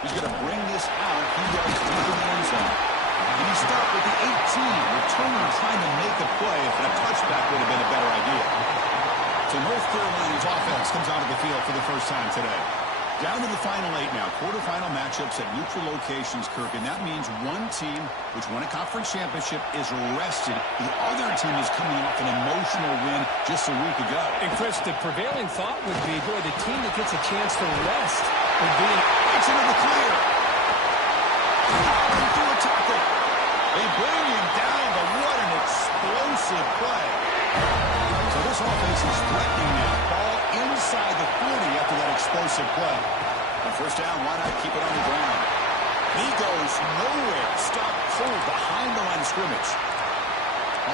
He's going to bring this out. He goes deep in the end zone. And he stopped with the 18, returning trying to make a play. If a touchback would have been a better idea. So North Carolina's offense comes onto the field for the first time today. Down to the final 8 now. Quarterfinal matchups at neutral locations, Kirk. And that means one team, which won a conference championship, is rested. The other team is coming off an emotional win just a week ago. And, Chris, the prevailing thought would be, boy, the team that gets a chance to rest would be It's into the clear. Allen through a tackle. They bring him down, but what an explosive play. So this offense is threatening now. Ball inside the 40 after that explosive play. On first down, why not keep it on the ground? He goes nowhere. Stop cold behind the line of scrimmage.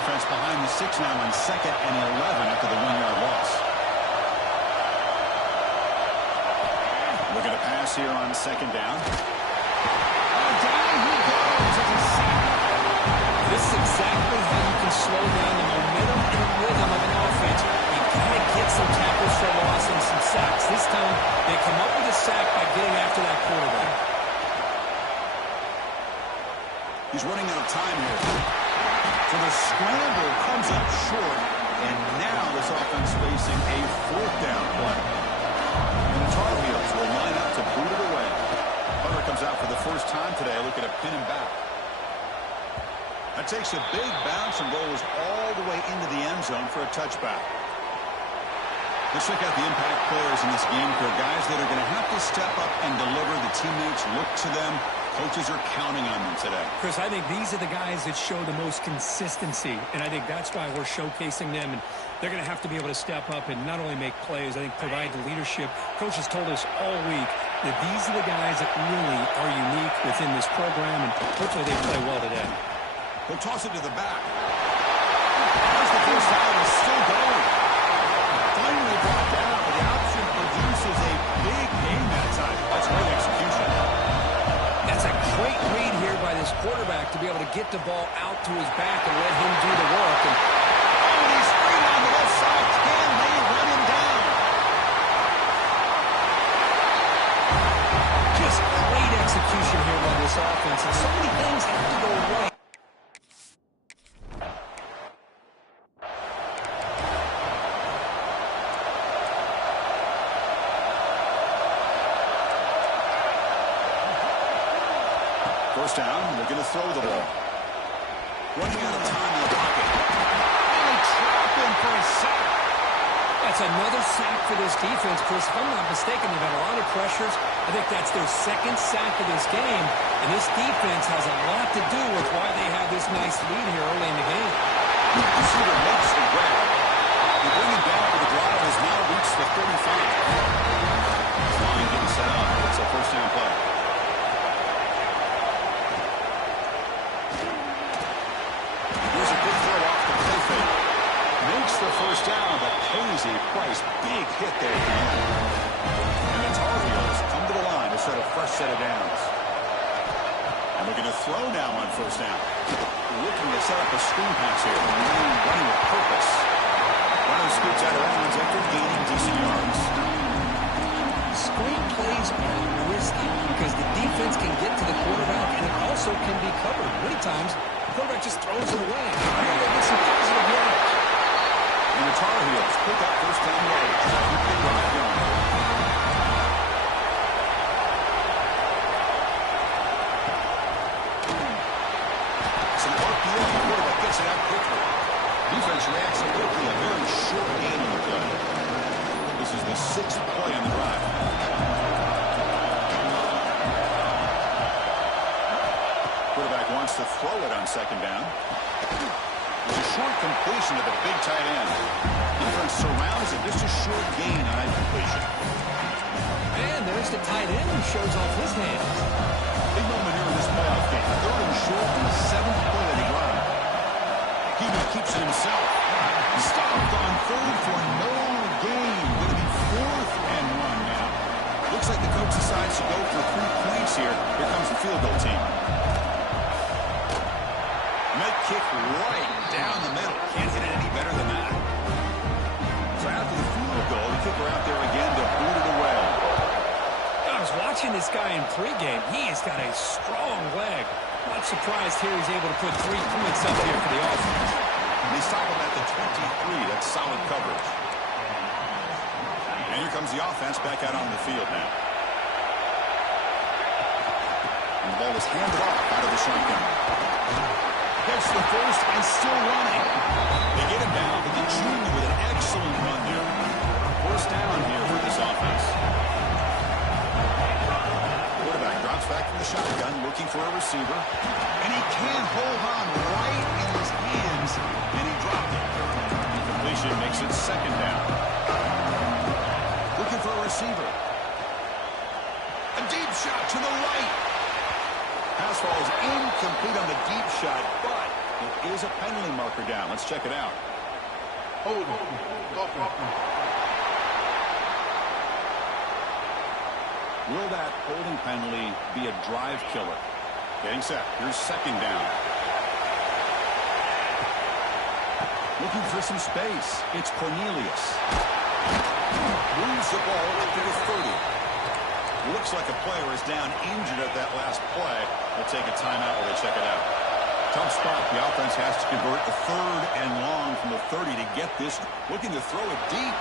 Offense behind the 6 now on 2nd and 11 after the 1-yard loss. Looking to pass here on 2nd down. Down he goes. It's a sack. This is exactly how you can slow down the momentum and rhythm of an offense. You gotta get some tackles for loss and some sacks. This time, they come up with a sack by getting after that quarterback. He's running out of time here. So the scramble comes up short, and now this offense facing a 4th down play. And the Tar Heels will line up to boot it away. Hunter comes out for the first time today, looking to pin him back. That takes a big bounce and rolls all the way into the end zone for a touchback. Let's check out the impact players in this game here. Guys that are going to have to step up and deliver. The teammates look to them. Coaches are counting on them today. Chris, I think these are the guys that show the most consistency, and I think that's why we're showcasing them. And they're going to have to be able to step up and not only make plays, I think provide the leadership. Coaches told us all week that these are the guys that really are unique within this program, and hopefully they play well today. He'll toss it to the back. As the first down is still going. Finally brought down, but the option produces a big gain that time. That's great execution. That's a great read here by this quarterback to be able to get the ball out to his back and let him do the work. And he's free on the left side. Can they run him down? Just great execution here by this offense. And so many things have to go right. First down, they're going to throw the ball. Running out of time in the pocket. And they trap him for a sack. That's another sack for this defense, Chris. If I'm not mistaken, they've had a lot of pressures. I think that's their 2nd sack of this game. And this defense has a lot to do with why they have this nice lead here early in the game. The receiver makes the grab. They bring him down for the drive has now reached the 35. Line getting set up. It's a first down play. Makes the first down, but pays a price. Big hit there at the end. And the Tar Heels come to the line to set a fresh set of downs. And looking to throw now on first down. Looking to set up a screen pass here. Running with purpose. Running scoots out of bounds after gaining decent yards. Screen plays are risky because the defense can get to the quarterback and it also can be covered. Many times, the quarterback just throws it away. Get some positive yards. And the Tar Heels pick up first down yardage. Keep the drive going. Some RPO. The quarterback gets it out quickly. Defense reacts quickly. A very short gain on the play. This is the 6th play on the drive. Quarterback wants to throw it on 2nd down. It's a short completion to the big tight end. Defense surrounds it. Just a short gain on that completion. And there's the tight end who shows off his hands. Big moment here in this playoff game. 3rd and short on the 7th play of the drive. Heaton keeps it himself. Stopped on 3rd for no gain. Going to be 4th and 1 now. Looks like the coach decides to go for 3 points here. Here comes the field goal team. kick right down the middle. Can't hit it any better than that. So after the field goal, the kicker out there again to boot it away. I was watching this guy in pregame. He has got a strong leg. Not surprised here he's able to put 3 points up here for the offense. And they stop him at the 23. That's solid coverage. And here comes the offense back out on the field now. And the ball is handed off out of the shotgun. Gets the first and still running. They get him down, but the junior with an excellent run there. First down here for this offense. Quarterback drops back from the shotgun, looking for a receiver. And he can't hold on right in his hands, and he dropped it. Incompletion makes it second down. Looking for a receiver. A deep shot to the right. Pass ball is incomplete on the deep shot, but it is a penalty marker down. Let's check it out. Hold on. Will that holding penalty be a drive killer? Getting set. Here's second down. Looking for some space. It's Cornelius. Moves the ball up to the 30. Looks like a player is down injured at that last play. They'll take a timeout while they check it out. Tough spot. The offense has to convert the 3rd and long from the 30 to get this. Looking to throw it deep.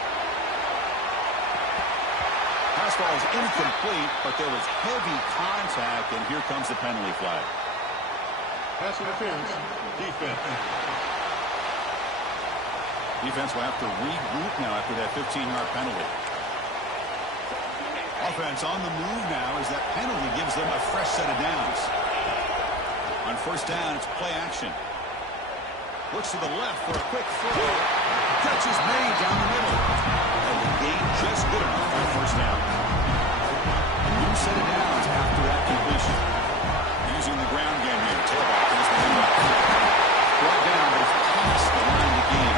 Pass ball is incomplete, but there was heavy contact, and here comes the penalty flag. Pass interference. Defense. Defense will have to regroup now after that 15-yard penalty. Offense on the move now as that penalty gives them a fresh set of downs. On first down, it's play action. Looks to the left for a quick throw. Catch is made down the middle. And the gain just good enough for a first down. A new set of downs after that completion. Using the ground game here. Tailback is the handoff. Brought down, but it's past the line to gain.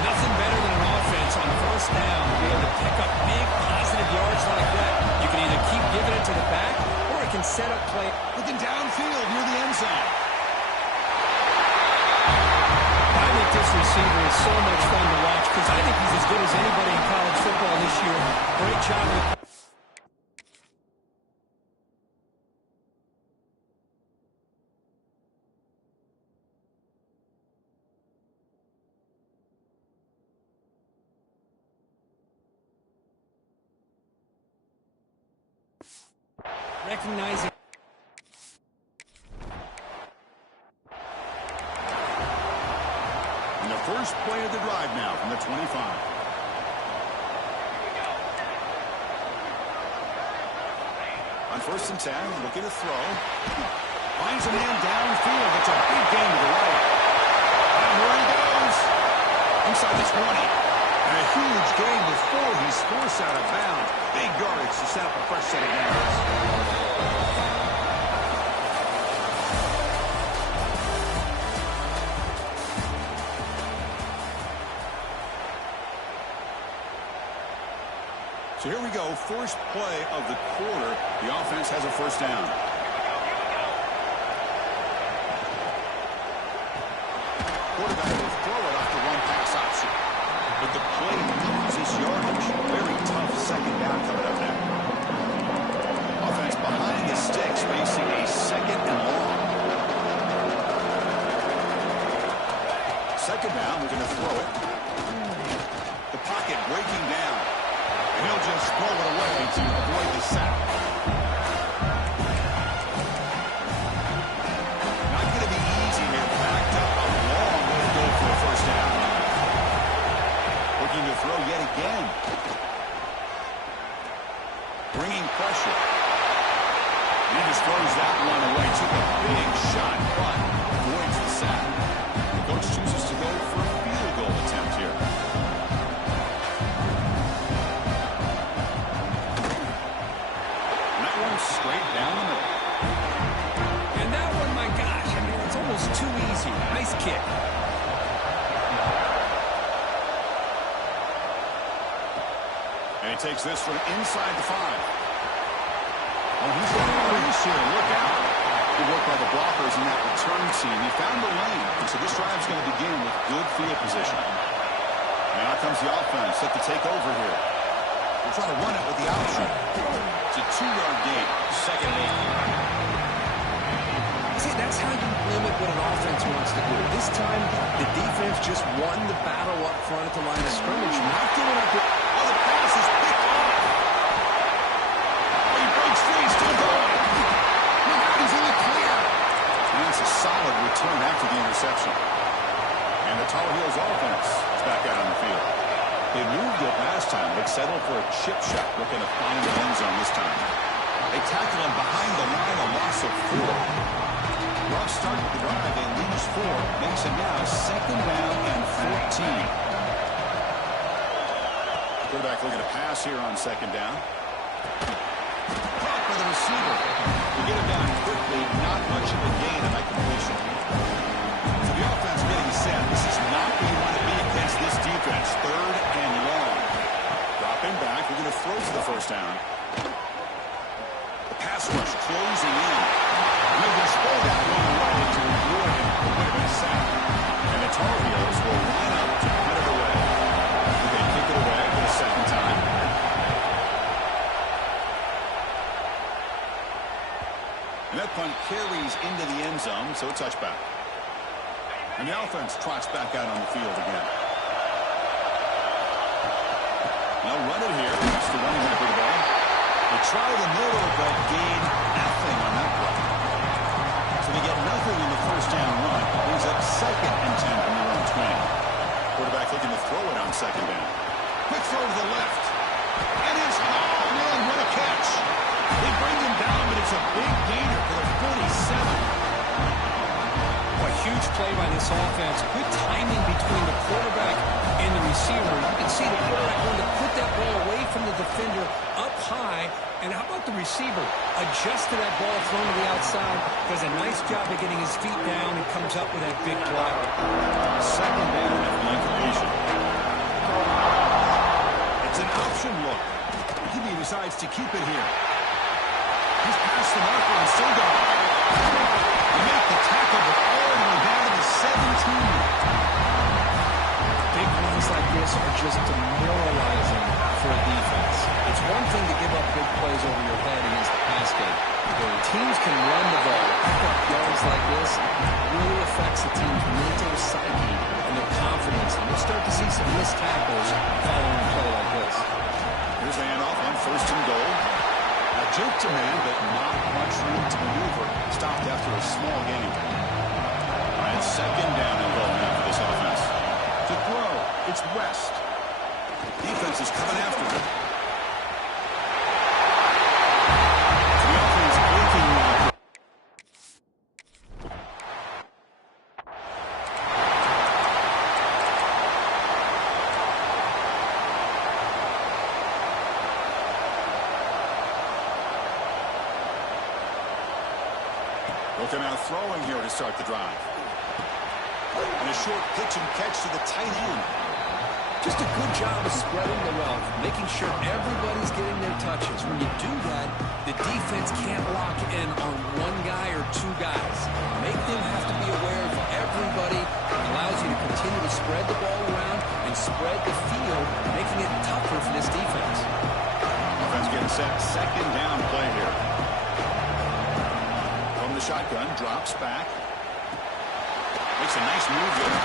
Nothing better than an offense on first down to be able to pick up big positive yards like that. You can either keep giving it to the back, or it can set up play. Looking downfield near the end zone. I think this receiver is so much fun to watch because I think he's as good as anybody in college football this year. Great job with recognizing. And the first play of the drive now from the 25. On first and 10, looking to throw. Finds a man downfield. It's a big gain to the right. And where he goes. Inside the 20. And a huge gain before he's forced out of bounds. Big yardage to set up a fresh set of downs. So here we go, first play of the quarter. The offense has a first down. Quarterback will throw it off the one-pass option. But the play loses yardage. Very tough second down coming up now. Offense behind the sticks facing a second and long. Second down, we're going to throw it. The pocket breaking down. And he'll just throw it away to avoid the sack. Not going to be easy here. Backed up a long way to go for a first down. Looking to throw yet again. Bringing pressure. And he just throws that one away. Took a big shot, but avoids the sack. The coach chooses to go for a field goal attempt here. Straight down the middle. And that one, my gosh, I mean, it's almost too easy. Nice kick. And he takes this from inside the 5. Oh, he's going to release here. Look out. Good work by the blockers in that return team. He found the lane, and so this drive's going to begin with good field position. Now comes the offense, set to take over here. They're trying to run it with the option. It's a 2-yard gain. Second and 8. See, that's how you limit what an offense wants to do. This time, the defense just won the battle up front at the line of scrimmage, not giving up. Oh, the pass is picked off. Oh, he breaks free, still going. Look out, he's in the clear. And it's a solid return after the interception. And the Tar Heels offense is back out on the field. They moved it last time, but settled for a chip shot, looking to find the end zone this time. They tackle him behind the line, a loss of 4. Rough start with the drive. They lose 4. Makes it now 2nd down and 14. Quarterback looking to pass here on 2nd down. Caught by the receiver. We get him down quickly. Not much of a gain on that completion. So the offense getting set. This is not where you want to be against this defense. 3rd and long. Dropping back. We're going to throw for the first down. The pass rush closing in. We'll just throw that one away to avoid a bit of a sack. And the Tar Heels will line up to head it away. They kick it away for the second time. And that punt carries into the end zone, so a touchback. And the offense trots back out on the field again. Now run it here. That's the running back of the ball. They try the middle, but gain nothing on that play. So they get nothing in the first down run. Brings up 2nd and 10 from their own 20. Quarterback looking to throw it on 2nd down. Quick throw to the left. And it's hauled in. What a catch. They bring him down, but it's a big gainer for the 47. A huge play by this offense. Good timing between the quarterback and the receiver. You can see the quarterback wanted to put that ball away from the defender up high. And how about the receiver? Adjusted that ball thrown to the outside. Does a nice job of getting his feet down and comes up with that big play. 2nd down after the incompletion. It's an option look. He decides to keep it here. He's past the marker and still going. They make the tackle, but all the way down to the 17. Big runs like this are just demoralizing for a defense. It's one thing to give up big plays over your head against the pass game. When teams can run the ball, pick up yards like this, it really affects the team's mental psyche and their confidence. And we'll start to see some missed tackles following a play like this. Here's the handoff on 1st and goal. A juke to man, but not much room to maneuver. Stopped after a small gain. All right, 2nd down and goal now for this offense. To throw, it's West. Defense is coming after him. The offense breaking now. Looking out throwing here to start the drive. And a short pitch and catch to the tight end. Just a good job of spreading the wealth, making sure everybody's getting their touches. When you do that, the defense can't lock in on one guy or 2 guys. Make them have to be aware of everybody. It allows you to continue to spread the ball around and spread the field, making it tougher for this defense. Offense getting set. 2nd down play here. From the shotgun, drops back. Makes a nice move there.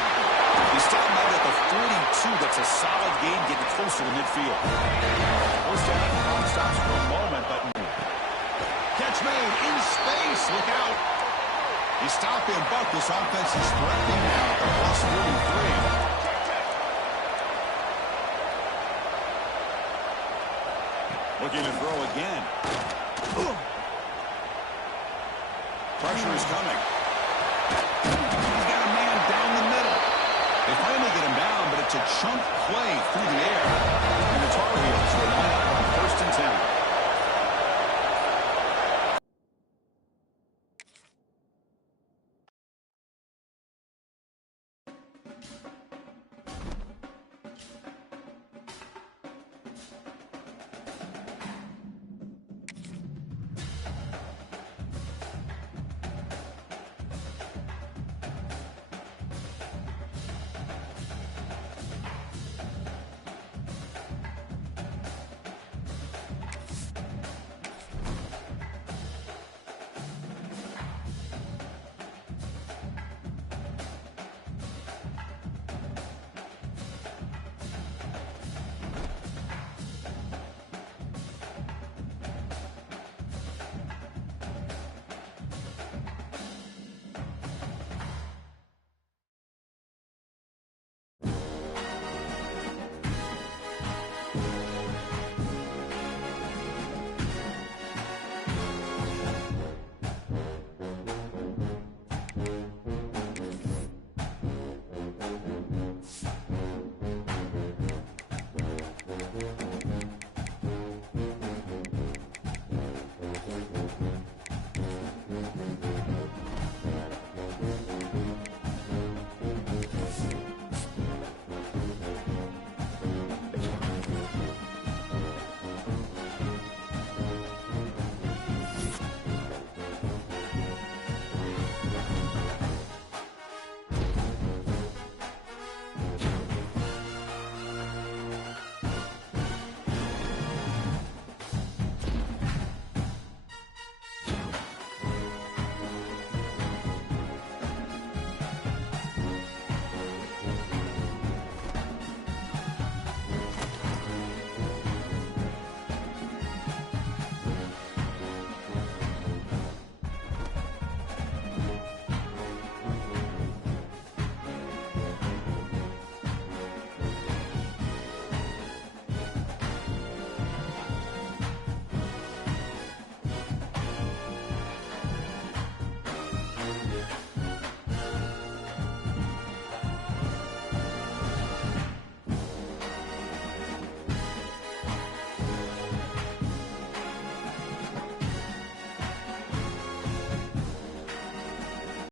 He's starting out at the 42. That's a solid gain, getting closer to midfield. First down, clock stops for a moment, but catch made in space. Look out. He's stopping, but this offense is threatening now at the plus 43. Looking to throw again. Pressure is coming. He's got a man down the middle. They finally get him down, but it's a chunk play through the air. And the Tar Heels will line up on 1st and 10.